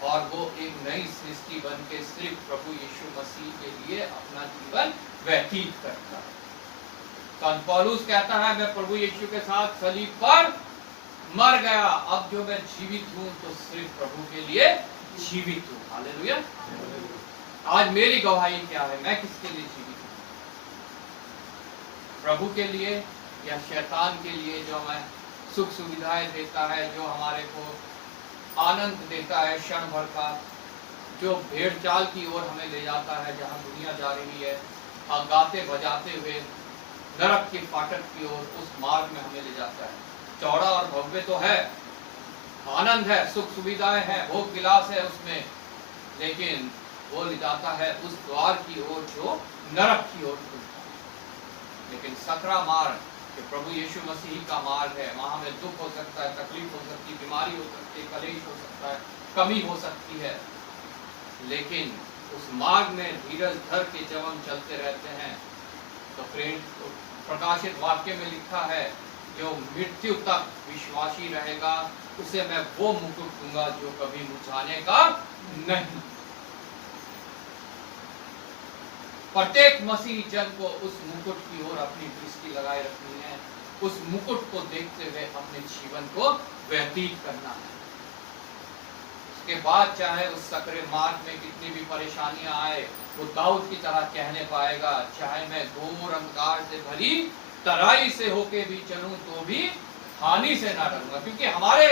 और वो एक नई सृष्टि बन के सिर्फ प्रभु यीशु मसीह के लिए अपना जीवन व्यतीत करता है। संत पौलुस कहता है मैं प्रभु यीशु के साथ सलीब पर मर गया, अब जो मैं जीवित हूं तो सिर्फ प्रभु के लिए जीवित हूं। हालेलुया। आज मेरी गवाही क्या है? मैं किसके लिए जीवित हूं? प्रभु के लिए या शैतान के लिए जो हमें सुख सुविधाएं देता है, जो हमारे को आनंद देता है क्षण भर का, जो भेड़ चाल की ओर हमें ले जाता है जहाँ दुनिया जा रही है, गाते बजाते हुए नरक के फाटक की ओर, उस मार्ग में हमें ले जाता है। चौड़ा और भव्य तो है, आनंद है, सुख सुविधाएं हैं, भोग विलास है उसमें, लेकिन वो ले जाता है उस द्वार की ओर जो नरक की ओर खुलता है। लेकिन सकरा मार्ग कि प्रभु यीशु मसीह का मार्ग है, वहां में दुख हो सकता है, तकलीफ हो सकती है, बीमारी हो सकती है, कलेश हो सकता है, कमी हो सकती है, लेकिन उस मार्ग में धीरज धर के जब हम चलते रहते हैं तो प्रकाशित वाक्य में लिखा है, जो मृत्यु तक विश्वासी रहेगा उसे मैं वो मुकुट दूंगा जो कभी मुरझाने का नहीं। प्रत्येक मसीह जन को उस मुकुट की ओर अपनी दृष्टि लगाए रखनी है, उस मुकुट को देखते हुए अपने जीवन को व्यतीत करना है। उसके बाद चाहे उस सकरे मार्ग में कितनी भी परेशानियां आए, वो दाऊद की तरह कहने पाएगा, चाहे मैं घोर अंधकार से भरी तराई से होके भी चलूं तो भी हानि से ना डरूंगा, क्योंकि हमारे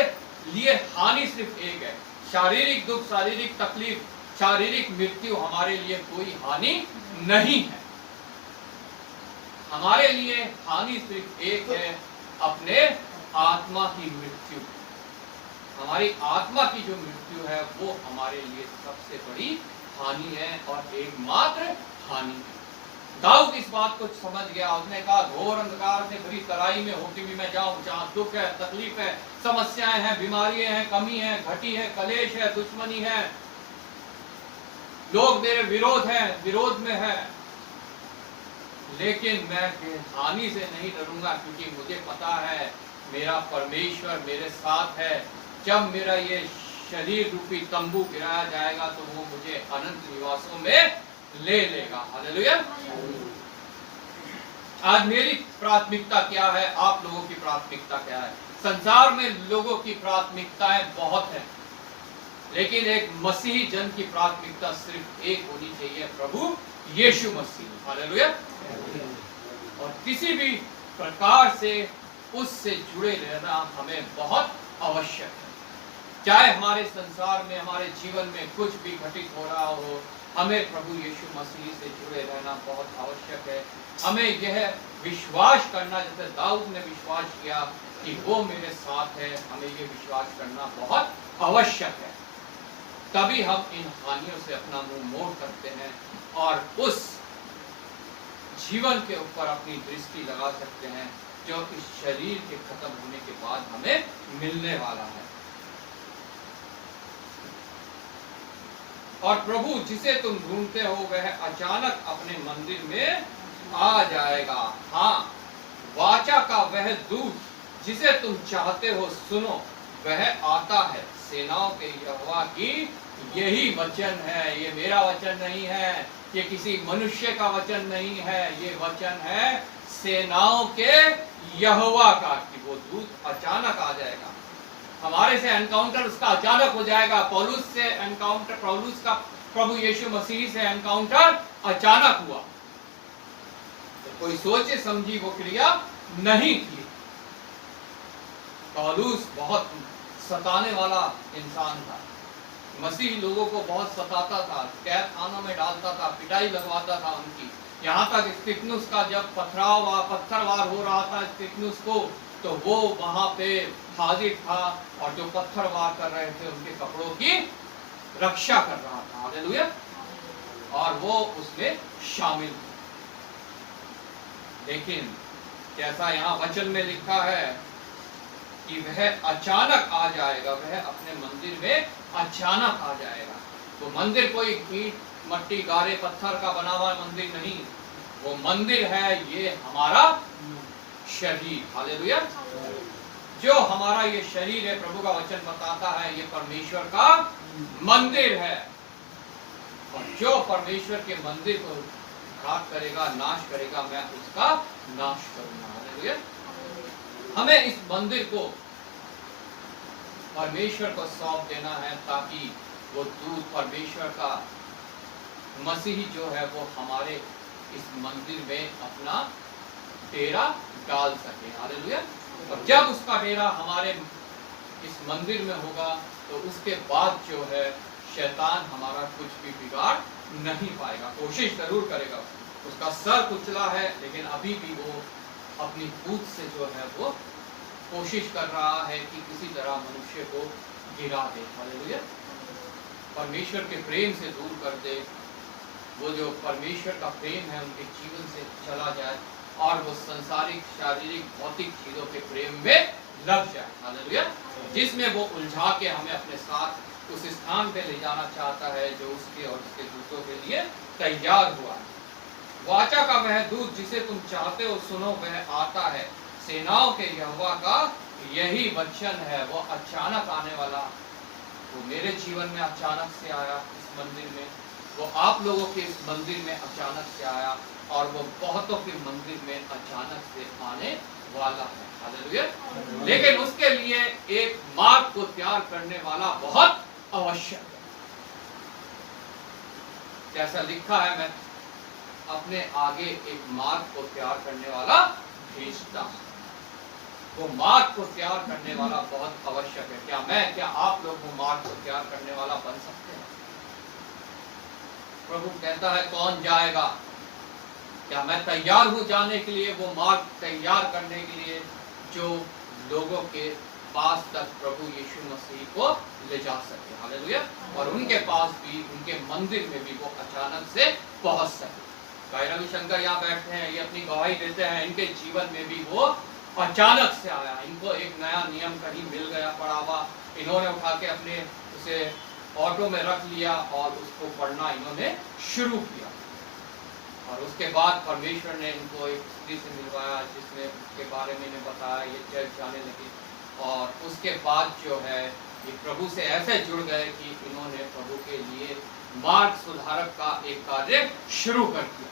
लिए हानि सिर्फ एक है, शारीरिक दुख, शारीरिक तकलीफ, शारीरिक मृत्यु हमारे लिए कोई हानि नहीं है। हमारे लिए हानि सिर्फ एक है, अपने आत्मा की मृत्यु। हमारी आत्मा की जो मृत्यु है वो हमारे लिए सबसे बड़ी हानि है और एकमात्र हानि है। दाऊद इस बात को समझ गया, उसने कहा घोर अंधकार से भरी तराई में होके भी मैं जाऊं, जहां दुख है, तकलीफ है, समस्याएं हैं, बीमारियां हैं, कमी है, घटी है, कलेश है, दुश्मनी है, लोग मेरे विरोध में है, लेकिन मैं हानि से नहीं डरूंगा, क्योंकि मुझे पता है मेरा परमेश्वर मेरे साथ है। जब मेरा ये शरीर रूपी तंबू गिराया जाएगा तो वो मुझे अनंत निवासों में ले लेगा। हालेलुया। आज मेरी प्राथमिकता क्या है, आप लोगों की प्राथमिकता क्या है? संसार में लोगों की प्राथमिकताएं बहुत है, लेकिन एक मसीही जन की प्राथमिकता सिर्फ एक होनी चाहिए, प्रभु यीशु मसीह। हालेलुया। और किसी भी प्रकार से उससे जुड़े रहना हमें बहुत आवश्यक है। चाहे हमारे संसार में, हमारे जीवन में कुछ भी घटित हो रहा हो, हमें प्रभु यीशु मसीह से जुड़े रहना बहुत आवश्यक है। हमें यह विश्वास करना, जैसे दाऊद ने विश्वास किया कि वो मेरे साथ है, हमें यह विश्वास करना बहुत आवश्यक है। तभी हम इन हानियों से अपना मुंह मोड़ करते हैं और उस जीवन के ऊपर अपनी दृष्टि लगा सकते हैं जो इस शरीर के खत्म होने के बाद हमें मिलने वाला है। और प्रभु जिसे तुम ढूंढते हो वह अचानक अपने मंदिर में आ जाएगा। हाँ, वाचा का वह दूत जिसे तुम चाहते हो, सुनो वह आता है। सेनाओं के यहोवा की यही वचन है। ये मेरा वचन नहीं है, ये किसी मनुष्य का वचन नहीं है, ये वचन है सेनाओं के यहोवा का, कि वो दूत अचानक आ जाएगा। हमारे से एनकाउंटर उसका अचानक हो जाएगा। पौलुस से एनकाउंटर, पौलुस का प्रभु यीशु मसीह से एनकाउंटर अचानक हुआ, तो कोई सोचे समझी वो क्रिया नहीं थी। पौलुस बहुत सताने वाला इंसान था, मसीह लोगों को बहुत सताता था, कैद खानों में डालता था, पिटाई लगवाता था उनकी। यहाँ तक स्तिफनुस का जब पत्थरवार हो रहा था स्तिफनुस को, तो वो वहां पे हाजिर था और जो पत्थरवार कर रहे थे उनके कपड़ों की रक्षा कर रहा था। हालेलुया। और वो उसमें शामिल था। लेकिन जैसा यहाँ वचन में लिखा है कि वह अचानक आ जाएगा, वह अपने मंदिर में अचानक आ जाएगा। तो मंदिर कोई ईंट, मट्टी, गारे, पत्थर का बना हुआ मंदिर नहीं, वो मंदिर है ये हमारा शरीर। हालेलुया। जो हमारा ये शरीर है, प्रभु का वचन बताता है, ये परमेश्वर का मंदिर है। और जो परमेश्वर के मंदिर को घात करेगा, नाश करेगा, मैं उसका नाश करूंगा। हालेलुया। हमें इस मंदिर को परमेश्वर को सौंप देना है, ताकि वो दूत परमेश्वर का मसीही जो है वो हमारे इस मंदिर में अपना डेरा डाल सके। हालेलुया। और जब उसका डेरा हमारे इस मंदिर में होगा तो उसके बाद जो है शैतान हमारा कुछ भी बिगाड़ नहीं पाएगा। कोशिश जरूर करेगा, उसका सर कुचला है लेकिन अभी भी वो अपनी कूद से जो है वो कोशिश कर रहा है कि किसी तरह मनुष्य को गिरा दे। हालेलुया। परमेश्वर के प्रेम से दूर कर दे, वो जो परमेश्वर का प्रेम है उनके जीवन से चला जाए और वो संसारिक शारीरिक भौतिक चीजों के प्रेम में लग जाए। हालेलुया। जिसमें वो उलझा के हमें अपने साथ उस स्थान पे ले जाना चाहता है जो उसके और उसके दूतों के लिए तैयार हुआ है। वाचा का वह दूत जिसे तुम चाहते हो सुनो, वह आता है, सेनाओं के यहोवा का यही वचन है। वो अचानक आने वाला, वो मेरे जीवन में अचानक से आया इस मंदिर में, वो आप लोगों के इस मंदिर में अचानक से आया और वो बहुतों के मंदिर में अचानक से आने वाला है। हालेलुया। लेकिन उसके लिए एक मार्ग को तैयार करने वाला बहुत आवश्यक है। जैसा लिखा है, मैं अपने आगे एक मार्ग को तैयार करने वाला भेजता हूं। वो मार्ग को तैयार करने वाला बहुत आवश्यक है। क्या आप लोग वो मार्ग को तैयार करने वाला बन सकते हैं? प्रभु कहता है कौन जाएगा? क्या मैं तैयार हूं जाने के लिए, वो मार्ग तैयार करने के लिए जो लोगों के पास तक प्रभु यीशु मसीह को ले जा सके। हालेलुया। और उनके पास भी, उनके मंदिर में भी वो अचानक से पहुंच सके। भाई रविशंकर यहाँ बैठे हैं, ये अपनी गवाही देते हैं, इनके जीवन में भी वो अचानक से आया। इनको एक नया नियम कहीं मिल गया पढ़ा हुआ, इन्होंने उठा के अपने उसे ऑटो में रख लिया और उसको पढ़ना इन्होंने शुरू किया। और उसके बाद परमेश्वर ने इनको एक स्त्री से मिलवाया जिसने उसके बारे में इन्हें बताया, ये चर्च जाने लगी। और उसके बाद जो है ये प्रभु से ऐसे जुड़ गए कि इन्होंने प्रभु के लिए मार्ग सुधारक का एक कार्य शुरू कर दिया।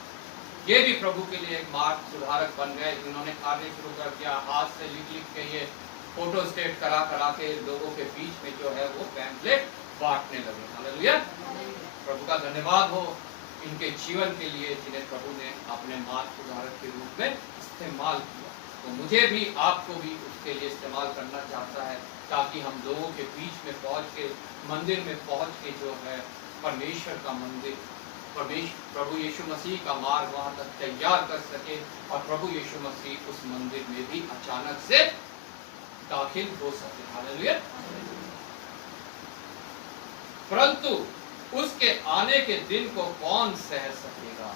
ये भी प्रभु के लिए एक मार्ग सुधारक बन गए। इन्होंने कार्य शुरू कर दिया, हाथ से लिख के ये फोटो स्टेट करा के लोगों के बीच में जो है वो पैम्फलेट बांटने लगे। हालेलुया। प्रभु का धन्यवाद हो इनके जीवन के लिए जिन्हें प्रभु ने अपने मार्ग सुधारक के रूप में इस्तेमाल किया। तो मुझे भी, आपको भी उसके लिए इस्तेमाल करना चाहता है ताकि हम लोगों के बीच में पहुंच के, मंदिर में पहुंच के जो है परमेश्वर का मंदिर, प्रभु यीशु मसीह का मार्ग वहां तक तैयार कर सके और प्रभु यीशु मसीह उस मंदिर में भी अचानक से दाखिल हो सके। हालेलुया। परंतु उसके आने के दिन को कौन सह सकेगा?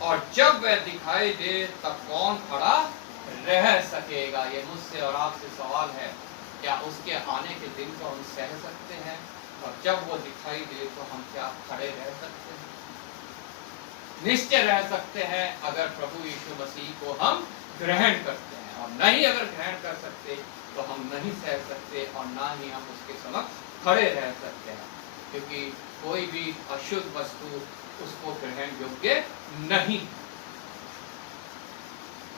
और जब वह दिखाई दे तब कौन खड़ा रह सकेगा? ये मुझसे और आपसे सवाल है। क्या उसके आने के दिन को हम सह सकते हैं? और जब वो दिखाई दे तो हम क्या खड़े रह सकते हैं? निश्चय रह सकते हैं अगर प्रभु यीशु मसीह को हम ग्रहण करते हैं, और नहीं अगर ग्रहण कर सकते तो हम नहीं सह सकते और ना ही हम उसके समक्ष खड़े रह सकते हैं, क्योंकि कोई भी अशुद्ध वस्तु उसको ग्रहण योग्य नहीं।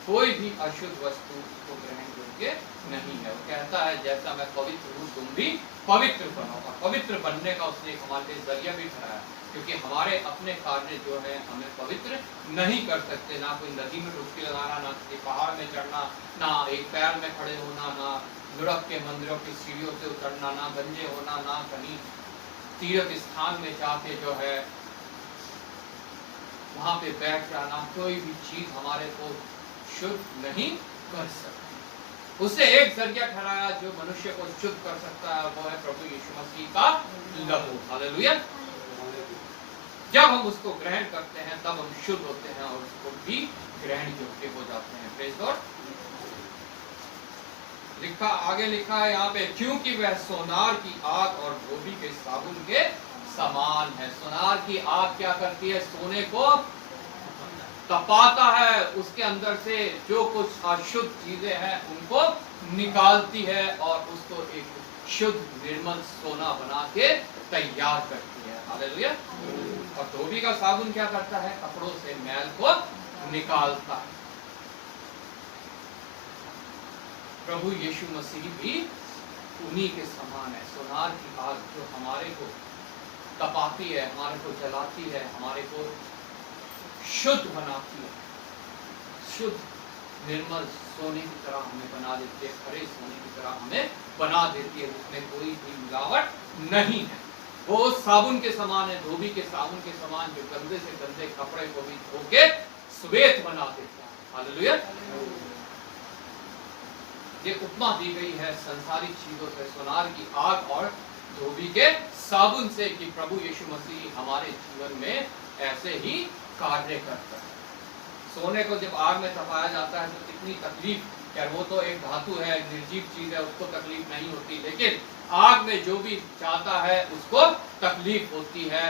कोई भी अशुद्ध वस्तु उसको ग्रहण योग्य नहीं है। वो कहता है जैसा मैं पवित्र हूँ तुम भी पवित्र बनो। और पवित्र बनने का उसने हमारे जरिया भी ठहराया, क्योंकि हमारे अपने कार्य जो है हमें पवित्र नहीं कर सकते। ना कोई नदी में डुबकी लगाना, ना किसी पहाड़ में चढ़ना, ना एक पैर में खड़े होना, ना लुढ़क के मंदिरों की सीढ़ियों से उतरना, ना गंजे होना, ना कहीं तीर्थ स्थान में जाके जो है वहां पे बैठ जाना। कोई भी चीज हमारे को शुद्ध नहीं कर सकती। उसे एक जरिया ठहराया जो मनुष्य को शुद्ध कर सकता है, वो है प्रभु यीशु मसीह का लहू। हालेलुया। जब हम उसको ग्रहण करते हैं तब हम शुद्ध होते हैं और उसको भी ग्रहण योग्य हो जाते हैं। Praise God. आगे लिखा है यहाँ पे, क्योंकि वह सोनार की आग और धोबी के साबुन के समान है। सोनार की आग क्या करती है? सोने को तपाता है, उसके अंदर से जो कुछ अशुद्ध चीजें हैं उनको निकालती है और उसको एक शुद्ध निर्मल सोना बना के तैयार करती है। हालेलुया। और धोबी का साबुन क्या करता है? कपड़ों से मैल को निकालता है। प्रभु यीशु मसीह भी उन्हीं के समान है। सोनार की आग जो हमारे को तपाती है, हमारे को जलाती है, हमारे को शुद्ध बनाती है। शुद्ध निर्मल सोने की तरह हमें बना देती है, खरे सोने की तरह हमें बना देती है। उसमें कोई भी मिलावट नहीं है। वो साबुन के समान है, धोबी के साबुन के समान, जो गंदे से गंदे कपड़े को भी धो के श्वेत बना देता है। हालेलुया। ये उपमा दी गई है संसारिक चीजों से, सोनार की आग और धोबी के साबुन से, कि प्रभु यीशु मसीह हमारे जीवन में ऐसे ही कार्य करता है। सोने को जब आग में तपाया जाता है तो कितनी तकलीफ, यार वो तो एक धातु है, निर्जीव चीज है, उसको तकलीफ नहीं होती, लेकिन आग में जो भी जाता है उसको तकलीफ होती है।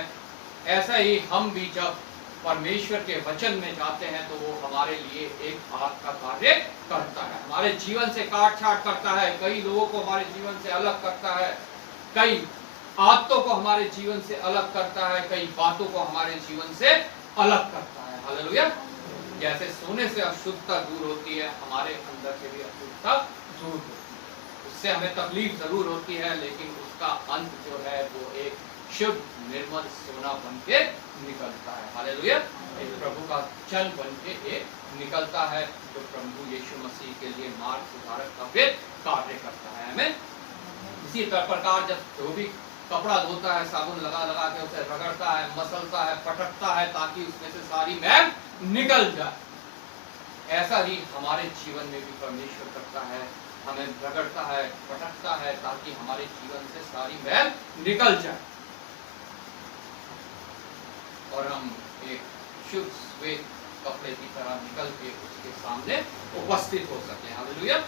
ऐसा ही हम भी जब परमेश्वर के वचन में जाते हैं तो वो हमारे लिए एक आग का कार्य करता है, हमारे जीवन से काट छाट करता है, कई लोगों को हमारे जीवन से अलग करता है, कई आदतों को हमारे जीवन से अलग करता है, कई बातों को हमारे जीवन से अलग करता है। हालेलुया। जैसे सोने से अशुद्धता दूर होती है, हमारे अंदर से भी अशुद्धता दूर होती है। उससे हमें तकलीफ जरूर होती है, लेकिन उसका अंत जो है वो एक शुद्ध निर्मल सोना बन के निकलता है। हालेलुया। एक प्रभु का जल बन के एक निकलता है, जो प्रभु यीशु मसीह के लिए मार्ग सुधारक का फिर कार्य करता है। हमें इसी प्रकार जब धोबी कपड़ा धोता है, साबुन लगा लगा के उसे रगड़ता है, मसलता है, पटकता है, ताकि उसमें से सारी मैल निकल जाए, ऐसा ही हमारे जीवन में भी परमेश्वर करता है, हमें रगड़ता है, पटकता है, ताकि हमारे जीवन से सारी मैल निकल जाए और हम एक शुद्ध श्वेत कपड़े की तरह निकल के उसके सामने उपस्थित हो सके। हालेलुया।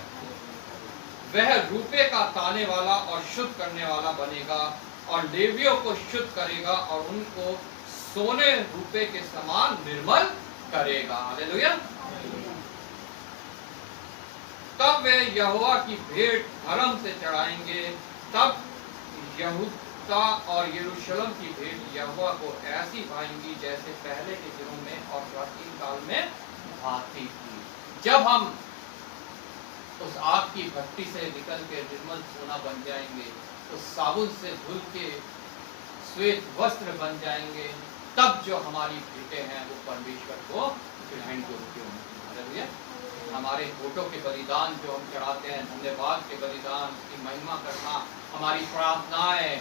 वह रूपे का ताने वाला और शुद्ध करने वाला बनेगा और लेवियों को शुद्ध करेगा और उनको सोने रूपे के समान निर्मल करेगा। हालेलुया। तब वे यहोवा की भेंट धर्म से चढ़ाएंगे, तब यहूदा और यरूशलेम की भेंट यहोवा को ऐसी भाएंगी जैसे पहले के दिनों में और प्राचीन काल में भाती थी। जब हम उस आग की भट्टी से निकल के निर्मल सोना बन जाएंगे, उस साबुन से धुल के श्वेत वस्त्र बन जाएंगे, तब जो हमारी भेंटें हैं वो परमेश्वर को ग्रहण योग्य होंगी। हालेलुया। हमारे होठों के बलिदान जो हम चढ़ाते हैं, धन्यवाद के बलिदान, उसकी महिमा करना, हमारी प्रार्थनाएं,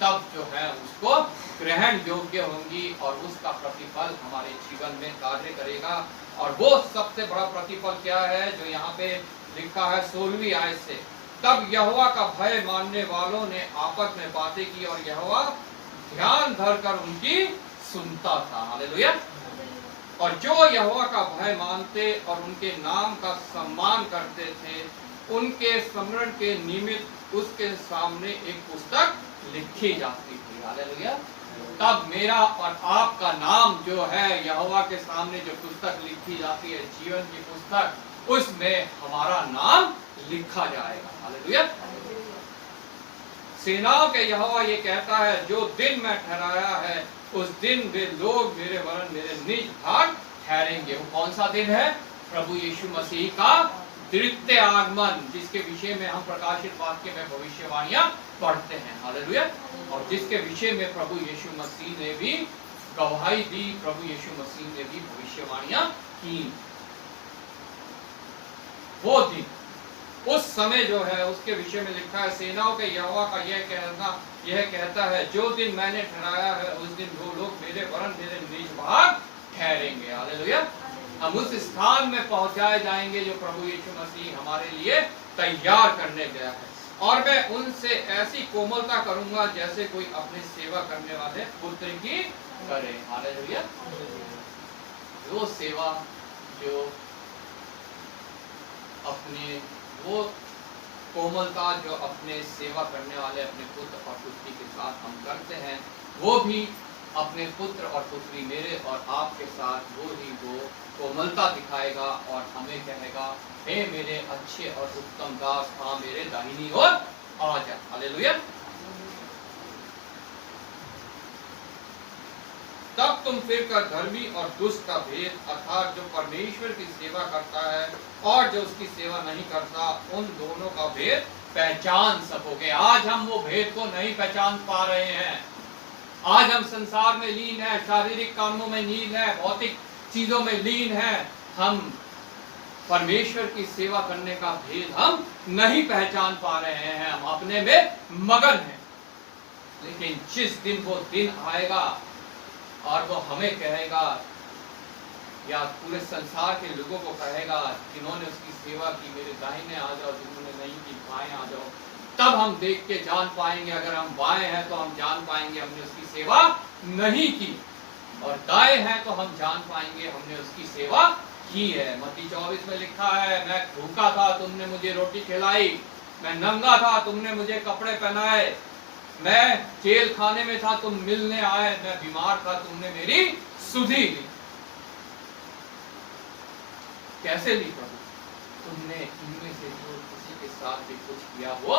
तब जो है उसको ग्रहण योग्य होंगी और उसका प्रतिफल हमारे जीवन में कार्य करेगा। और वो सबसे बड़ा प्रतिफल क्या है जो यहाँ पे लिखा है 16वीं आयत से, तब यहोवा का भय मानने वालों ने आपस में बातें की और यहोवा ध्यान धरकर उनकी सुनता था। हालेलुया। और जो यहोवा का भय मानते और उनके नाम का सम्मान करते थे, उनके स्मरण के निमित्त उसके सामने एक पुस्तक लिखी जाती थी। हालेलुया। तब मेरा और आपका नाम जो है यहोवा के सामने जो पुस्तक लिखी जाती है, जीवन की पुस्तक, उसमें हमारा नाम लिखा जाएगा। हालेलुया। सेनाओं के यहोवा ये कहता है, जो दिन मैं ठहराया है उस दिन वे लोग मेरे वरन मेरे निज भाग ठहरेंगे। वो कौन सा दिन है? प्रभु यीशु मसीह का द्वितीय आगमन, जिसके विषय में हम प्रकाशित वाक्य में भविष्यवाणियां पढ़ते हैं। हालेलुया। और जिसके विषय में प्रभु यीशु मसीह ने भी गवाही दी, प्रभु यीशु मसीह ने भी भविष्यवाणियां की। वो दिन, उस समय जो है उसके विषय में लिखा है, सेनाओं के यहोवा का यह कहता है, जो दिन मैंने ठहराया है उस दिन वो लोग मेरे वरन मेरे निज भाग ठहरेंगे। हालेलुया। हम उस स्थान में पहुंचाए जाएंगे जो प्रभु यीशु मसीह हमारे लिए तैयार करने गया है। और मैं उनसे ऐसी कोमलता करूंगा जैसे कोई अपने सेवा करने वाले पुत्र की करे। हालेलुया। वो सेवा जो अपने, वो कोमलता जो अपने सेवा करने वाले अपने पुत्र और पुत्री के साथ हम करते हैं, वो भी अपने पुत्र और पुत्री मेरे और आपके साथ वो कोमलता दिखाएगा और हमें कहेगा, हे मेरे अच्छे और उत्तम दास, हाँ मेरे दाहिनी ओर आ जा। हालेलुया। तब तुम फिर कर धर्मी और दुष्ट का भेद, अर्थात जो परमेश्वर की सेवा करता है और जो उसकी सेवा नहीं करता, उन दोनों का भेद पहचान सकोगे। आज हम वो भेद को नहीं पहचान पा रहे हैं। आज हम संसार में लीन है, शारीरिक कामों में लीन है, भौतिक चीजों में लीन है। हम परमेश्वर की सेवा करने का भेद हम नहीं पहचान पा रहे हैं, हम अपने में मगन हैं। लेकिन जिस दिन वो दिन आएगा और वो हमें कहेगा या पूरे संसार के लोगों को कहेगा जिन्होंने उसकी सेवा की मेरे दाहिने आ जाओ, जिन्होंने नहीं की बाएं आ जाओ, तब हम देख के जान पाएंगे। अगर हम बाएं हैं तो हम जान पाएंगे हमने उसकी सेवा नहीं की, और दाएं हैं तो हम जान पाएंगे हमने उसकी सेवा की है। मत्ती 24 में लिखा है, मैं भूखा था तुमने मुझे रोटी खिलाई, मैं नंगा था तुमने मुझे कपड़े पहनाए, मैं जेल खाने में था तुम मिलने आए, मैं बीमार था तुमने मेरी सुधि ली। कैसे ली प्रभु? तुमने इनमें से जो किसी के साथ भी कुछ किया वो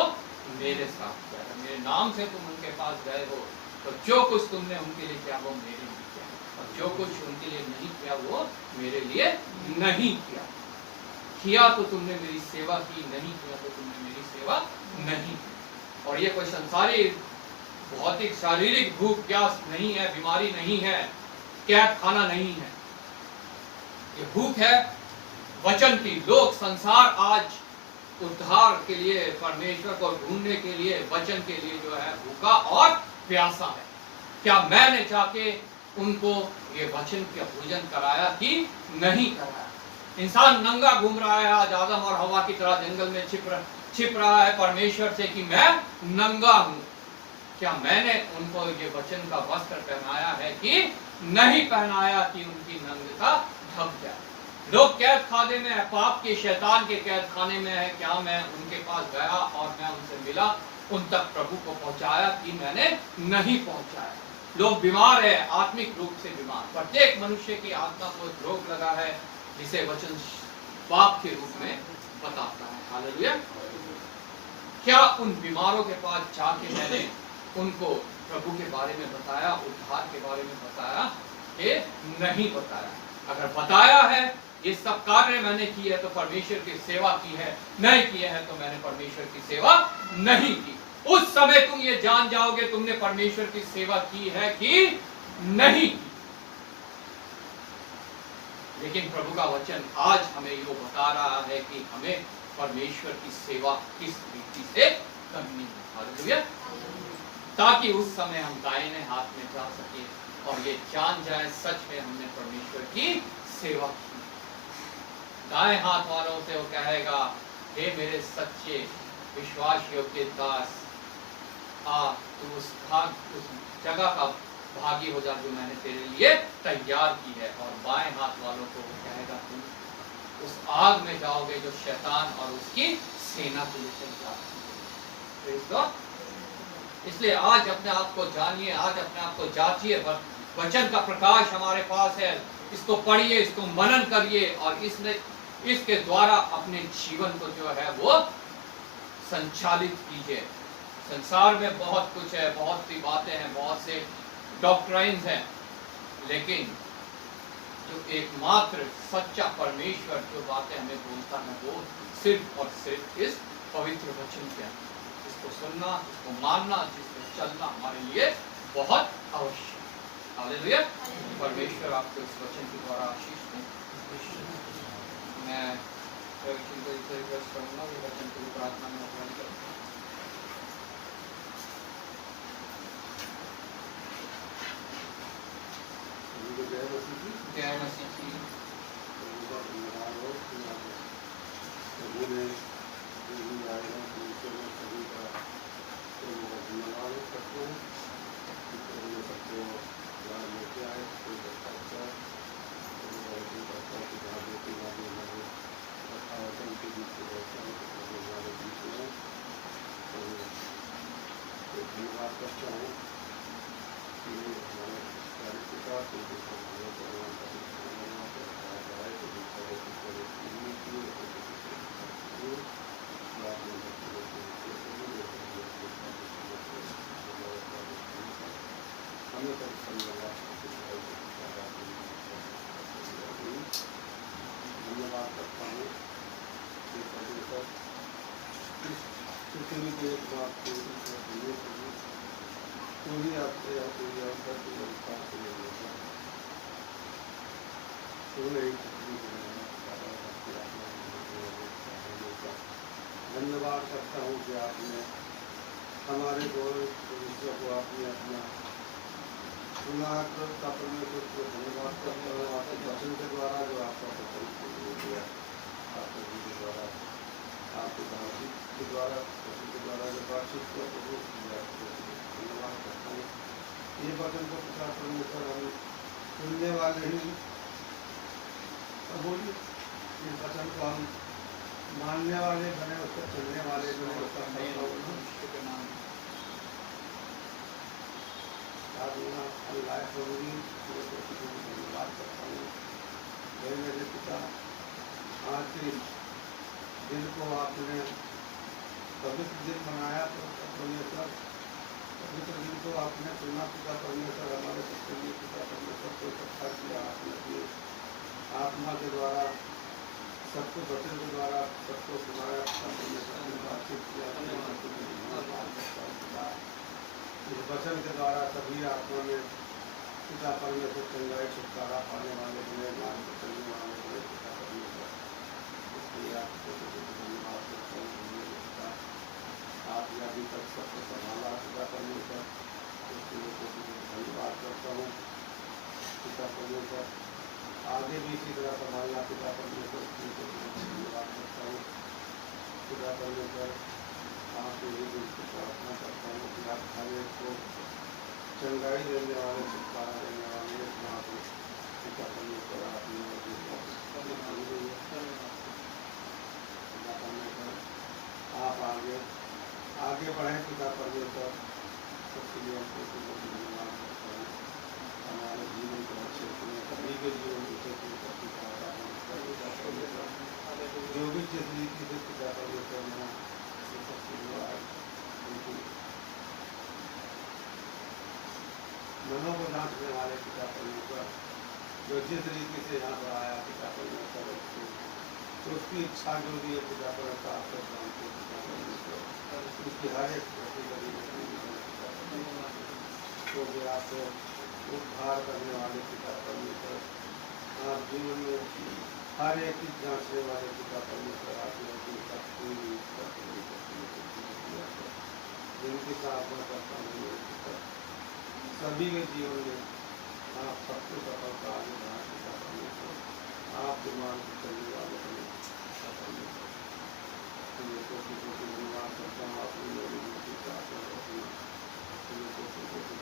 मेरे साथ किया है। मेरे नाम से तुम उनके पास गए हो, तो जो कुछ तुमने उनके लिए किया वो मेरे लिए किया, और जो कुछ उनके लिए नहीं किया वो मेरे लिए नहीं किया। किया तो तुमने मेरी सेवा की, नहीं किया तो तुमने मेरी सेवा नहीं की। और ये कोई संसारी भौतिक शारीरिक भूख प्यास नहीं है, बीमारी नहीं है, कैद खाना नहीं है। ये भूख है वचन की। लोग संसार आज उद्धार के लिए, परमेश्वर को ढूंढने के लिए, वचन के लिए जो है भूखा और प्यासा है। क्या मैंने जाके उनको ये वचन का भोजन कराया कि नहीं कराया? इंसान नंगा घूम रहा है आज आदम और हवा की तरह जंगल में छिप रहा है परमेश्वर से कि मैं नंगा हूं। क्या मैंने उनको ये वचन का वस्त्र पहनाया है कि नहीं पहनाया, कि उनकी नंगता ढक जाए? लोग कैद खाने में है, पाप के शैतान के कैद खाने में है। क्या मैं उनके पास गया और मैं उनसे मिला, उन तक प्रभु को पहुंचाया कि मैंने नहीं पहुंचाया? लोग बीमार है, आत्मिक रूप से बीमार। प्रत्येक मनुष्य की आत्मा को रोग लगा है, जिसे वचन पाप के रूप में बताता है। हालेलुया। क्या उन बीमारों के पास जाके मैंने उनको प्रभु के बारे में बताया, उद्धार के बारे में बताया कि नहीं बताया? अगर बताया है, ये सब कार्य मैंने किए है तो परमेश्वर की सेवा की है, नहीं किए हैं तो मैंने परमेश्वर की सेवा नहीं की। उस समय तुम ये जान जाओगे तुमने परमेश्वर की सेवा की है कि नहीं की। लेकिन प्रभु का वचन आज हमें ये बता रहा है कि हमें परमेश्वर की सेवा किस रीति से करनी है। हालेलुया। ताकि उस समय हम दाहिने हाथ में जा सके और ये जान जाए सच में हमने परमेश्वर की सेवा की। दाएं हाथ वालों से वो कहेगा, हे मेरे सच्चे विश्वास योग्य दास, तू उस जगह का भागी हो जा जो मैंने तेरे लिए तैयार की है। और बाएं हाथ वालों को वो कहेगा, तुम उस आग में जाओगे जो शैतान और उसकी सेना के लिए तैयार की। इसलिए आज अपने आप को जानिए, आज अपने आप को जांचिए। वचन का प्रकाश हमारे पास है, इसको पढ़िए, इसको मनन करिए और इसके द्वारा अपने जीवन को जो है वो संचालित कीजिए। संसार में बहुत कुछ है, बहुत सी बातें हैं, बहुत से डॉक्ट्राइन्स हैं, लेकिन जो एकमात्र सच्चा परमेश्वर जो बातें हमें बोलता है वो सिर्फ और सिर्फ इस पवित्र वचन के अंदर। इसको सुनना, इसको मानना, जिसमें चलना हमारे लिए बहुत आवश्यक है। हालेलुया। परमेश्वर आपको इस वचन के द्वारा आशीष दे। मैं रिक्वेस्ट करूंगा कि वचन की प्रार्थना में अपना करें। जय मसीह की। धन्यवाद करता हूँ कि आपने हमारे गौरव भविष्य को आपने अपना सुना का परमेश्वर को धन्यवाद करता हूँ आपके वचन के द्वारा जो आपका वचन दिया आपके जी के द्वारा आपके बातचीत के द्वारा वचन के द्वारा जो बातचीत किया प्रभु धन्यवाद करता हूँ। ये वचन को पिता परमेश्वर हम सुनने वाले ही प्रभु इस वचन को हम मानने वाले बने उसको चलने वाले बने उसका अल्लाह प्रभु धन्यवाद करता हूँ। मेरे पिता आज के दिन को आपने पवित्र दिन बनाया तो परमेश्वर पवित्र दिन को आपने चुना पिता परमेश्वर हमारे सबके लिए पिता परमेश्वर को इकट्ठा किया आपने अपनी आत्मा के द्वारा सबको वचन के द्वारा सबको सुनाया पिता परमेश्वर ने बातचीत किया इस वचन के द्वारा सभी आत्मा में पिता परमेश्वर चंगाई छुटकारा पाने वाले बने मार्ग पर चलने वाले बने पिता परमेश्वर इसलिए आपको धन्यवाद करता हूँ। आपने अभी तक सबको संभाला पिता परमेश्वर उसके लिए धन्यवाद करता हूँ पिता परमेश्वर आगे भी इसी तरह संभालना पिता परमेश्वर धन्यवाद करता हूँ पिता परमेश्वर आपके लिए भी प्रार्थना करता हूँ कि आप हर एक को चंगाई देने वाले छुटकारा देने वाले पिता परमेश्वर आपने आप आगे बढ़ें पिता परमेश्वर उसके लिए हमको धन्यवाद करता हूँ। हमारे जीवन को अच्छे सभी के जीवन को जो भी जिस रीति से पिता परमेश्वर में मनों को जांचने वाले पिता परमेश्वर जो जिस रीति से यहाँ पर आया पिता परमेश्वर तो उसकी इच्छा जो भी है पिता परमेश्वर आपको जानते पिता परमेश्वर उसकी हर एक तो भी आपको उद्धार करने वाले पिता परमेश्वर आप जीवन में हर एक चीज जांचने वाले पिता परमेश्वर आपकी जिनकी प्रार्थना करता हूँ सभी के जीवन में आप सबको सफलता आगे बढ़ा पिता परमेश्वर आपके मार्ग पर चलने वाले बने पिता परमेश्वर धन्यवाद करता हूँ आपने मेरी मुक्ति प्रार्थना करती हूँ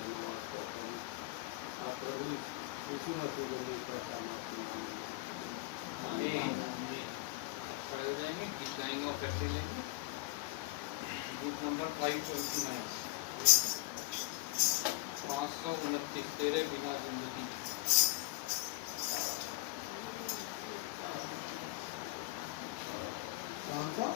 धन्यवाद करता हूँ आप प्रभु यीशु मसीह के लिए पहचान आपके नाम में खड़े हो जाएंगे गीत गाएंगे और करते लेंगे गीत नंबर 529 तेरे बिना जिंदगी कौन सा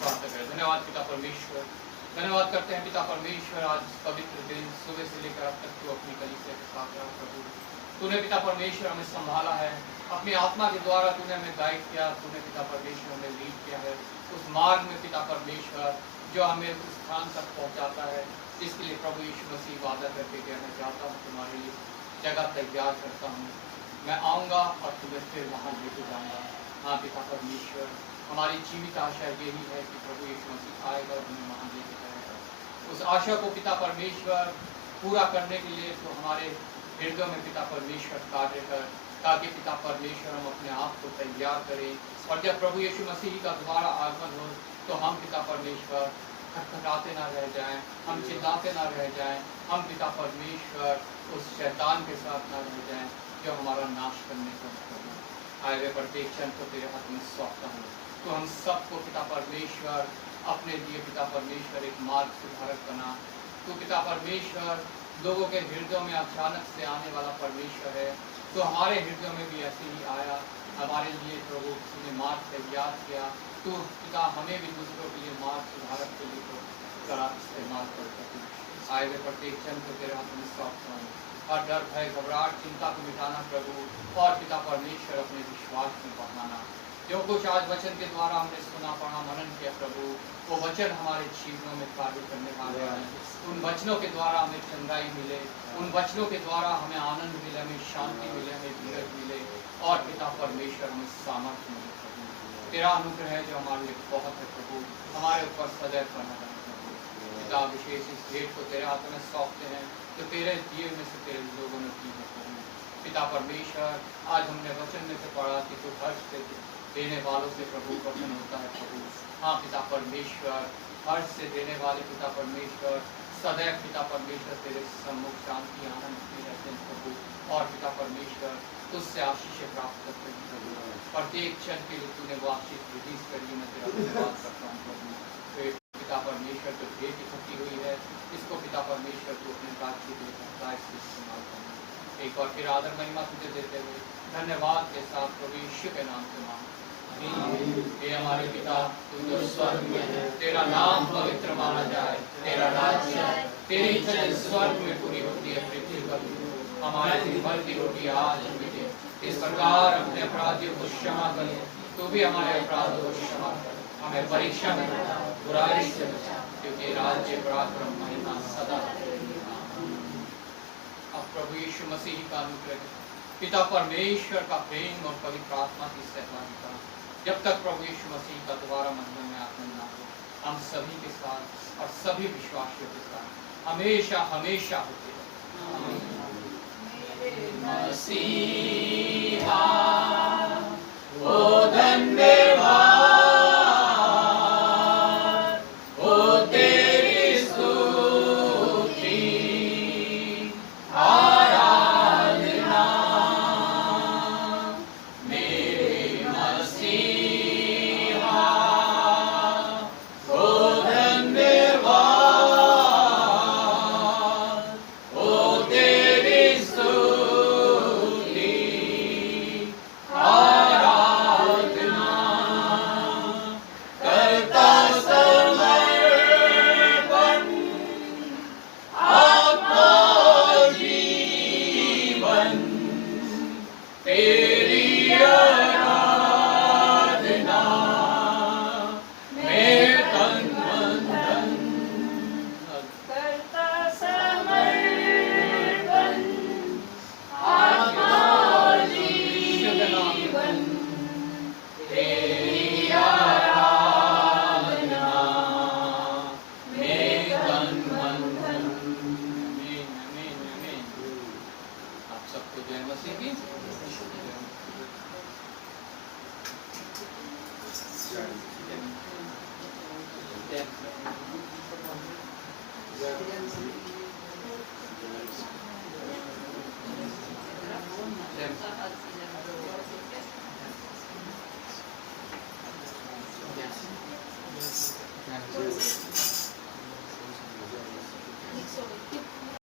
प्राप्त करें। धन्यवाद पिता परमेश्वर, धन्यवाद करते हैं पिता परमेश्वर, आज पवित्र दिन सुबह से लेकर अब तक तू अपनी कलीसिया के साथ रहा प्रभु। तूने पिता परमेश्वर हमें संभाला है, अपनी आत्मा के द्वारा तूने हमें गाइड किया, तूने पिता परमेश्वर हमें लीड किया है उस मार्ग में पिता परमेश्वर जो हमें उस स्थान तक पहुंचाता है। इसके लिए प्रभु यीशु मसीह वादा करके गया, मैं जाता हूँ तुम्हारे लिए जगह तैयार करता हूँ, मैं आऊँगा और तुम्हें फिर वहाँ लेके जाऊँगा। हाँ पिता परमेश्वर, हमारी जीवित आशा यही है कि प्रभु यीशु मसीह आएगा और हमें वहाँ लेके जाएगा। उस आशा को पिता परमेश्वर पूरा करने के लिए तो हमारे हृदय में पिता परमेश्वर कार्य कर, ताकि पिता परमेश्वर हम अपने आप को तैयार करें, और जब प्रभु यीशु मसीह का दोबारा आगमन हो तो हम पिता परमेश्वर खटखटाते ना रह जाएं, हम चिल्लाते ना रह जाएं, हम पिता परमेश्वर उस शैतान के साथ ना रह जाएं जो हमारा नाश करने का मतलब है। आए हुए प्रत्येक क्षण को तेरे हाथ में सौंपता हूँ, तो हम सबको पिता परमेश्वर अपने लिए पिता परमेश्वर एक मार्ग सुधारक बना। तो पिता परमेश्वर लोगों के हृदयों में अचानक से आने वाला परमेश्वर है, तो हमारे हृदयों में भी ऐसे ही आया, हमारे लिए प्रभु ने मार्ग तैयार किया। तो पिता हमें भी दूसरों के लिए मार्ग सुधारक के लिए तो करा इस्तेमाल कर सकें। आए हुए प्रत्येक क्षण को तेरे हाथ में सौंपता हूँ, और डर भय घबराहट चिंता को मिटाना प्रभु, और पिता परमेश्वर अपने विश्वास में बढ़ाना। जो कुछ आज वचन के द्वारा हमने सुना पढ़ा मनन किया प्रभु, वो वचन हमारे जीवनों में कार्य करने वाले हैं। उन वचनों के द्वारा हमें चंगाई मिले, उन वचनों के द्वारा हमें आनंद मिले, हमें शांति मिले, हमें धीरज मिले, और पिता परमेश्वर हमें सामर्थ्य मिले प्रभु। तेरा अनुग्रह है जो हमारे लिए बहुत है प्रभु, हमारे ऊपर सदैव बना रहे प्रभु। पिता विशेष इस भेंट को तेरे हाथ में सौंपते हैं, तो तेरे दिए में से तेरे लोगों ने की है प्रभु। पिता परमेश्वर, आज हमने वचन में से पढ़ा कि तू हर्ष से देने वालों से प्रभु प्रसन्न होता है प्रभु। हाँ पिता परमेश्वर, हर्ष से देने वाले पिता परमेश्वर सदैव पिता परमेश्वर तेरे सम्मुख शांति आनंद में रहते हैं प्रभु, और पिता परमेश्वर तुझसे आशीष प्राप्त करते हैं प्रभु। प्रत्येक क्षण के लिए तूने वो आशीष रिलीज करी, मैं तेरा धन्यवाद करता हूँ प्रभु। तो पिता परमेश्वर जो भेंट इकट्ठी हुई है, इसको पिता परमेश्वर को अपने राज्य के लिए इस्तेमाल करना। एक बार फिर आदर महिमा तुझे देते हुए धन्यवाद के साथ प्रभु यीशु के नाम से मांग। हे हमारे पिता तू जो स्वर्ग में है, तेरा नाम पवित्र माना जाए, तेरा राज्य आए, तेरी इच्छा स्वर्ग में पूरी होती है पृथ्वी पर। हमारे दिन भर की रोटी आज हमें दे, इस प्रकार अपने अपराधियों को क्षमा कर, तू भी हमारे अपराधों को क्षमा कर, हमें परीक्षा में बुराई से बचा, क्योंकि राज्य पराक्रम महिमा सदा। अब प्रभु यीशु मसीह का अनुग्रह, पिता परमेश्वर का प्रेम और पवित्र आत्मा की सहभागिता जब तक प्रभु यीशु मसीह का दोबारा मंदिर में आगमन ना हो, हम सभी के साथ और सभी विश्वासियों के साथ हमेशा हमेशा होते रहे। मसीहा ओ धन्यवाद, ओ तेरी स्तुति आराधना, मेरे मसीहा ओ धन्यवाद, ओ तेरी स्तुति आराधना, करता समर्पण अपना जीवन, तेरी आराधना मैं तन मन धन करता समर्पण अपना जीवन, तेरी आराधना मैं तन मन धन। आमीन आमीन आमीन। आप सबको जय मसीह की। जय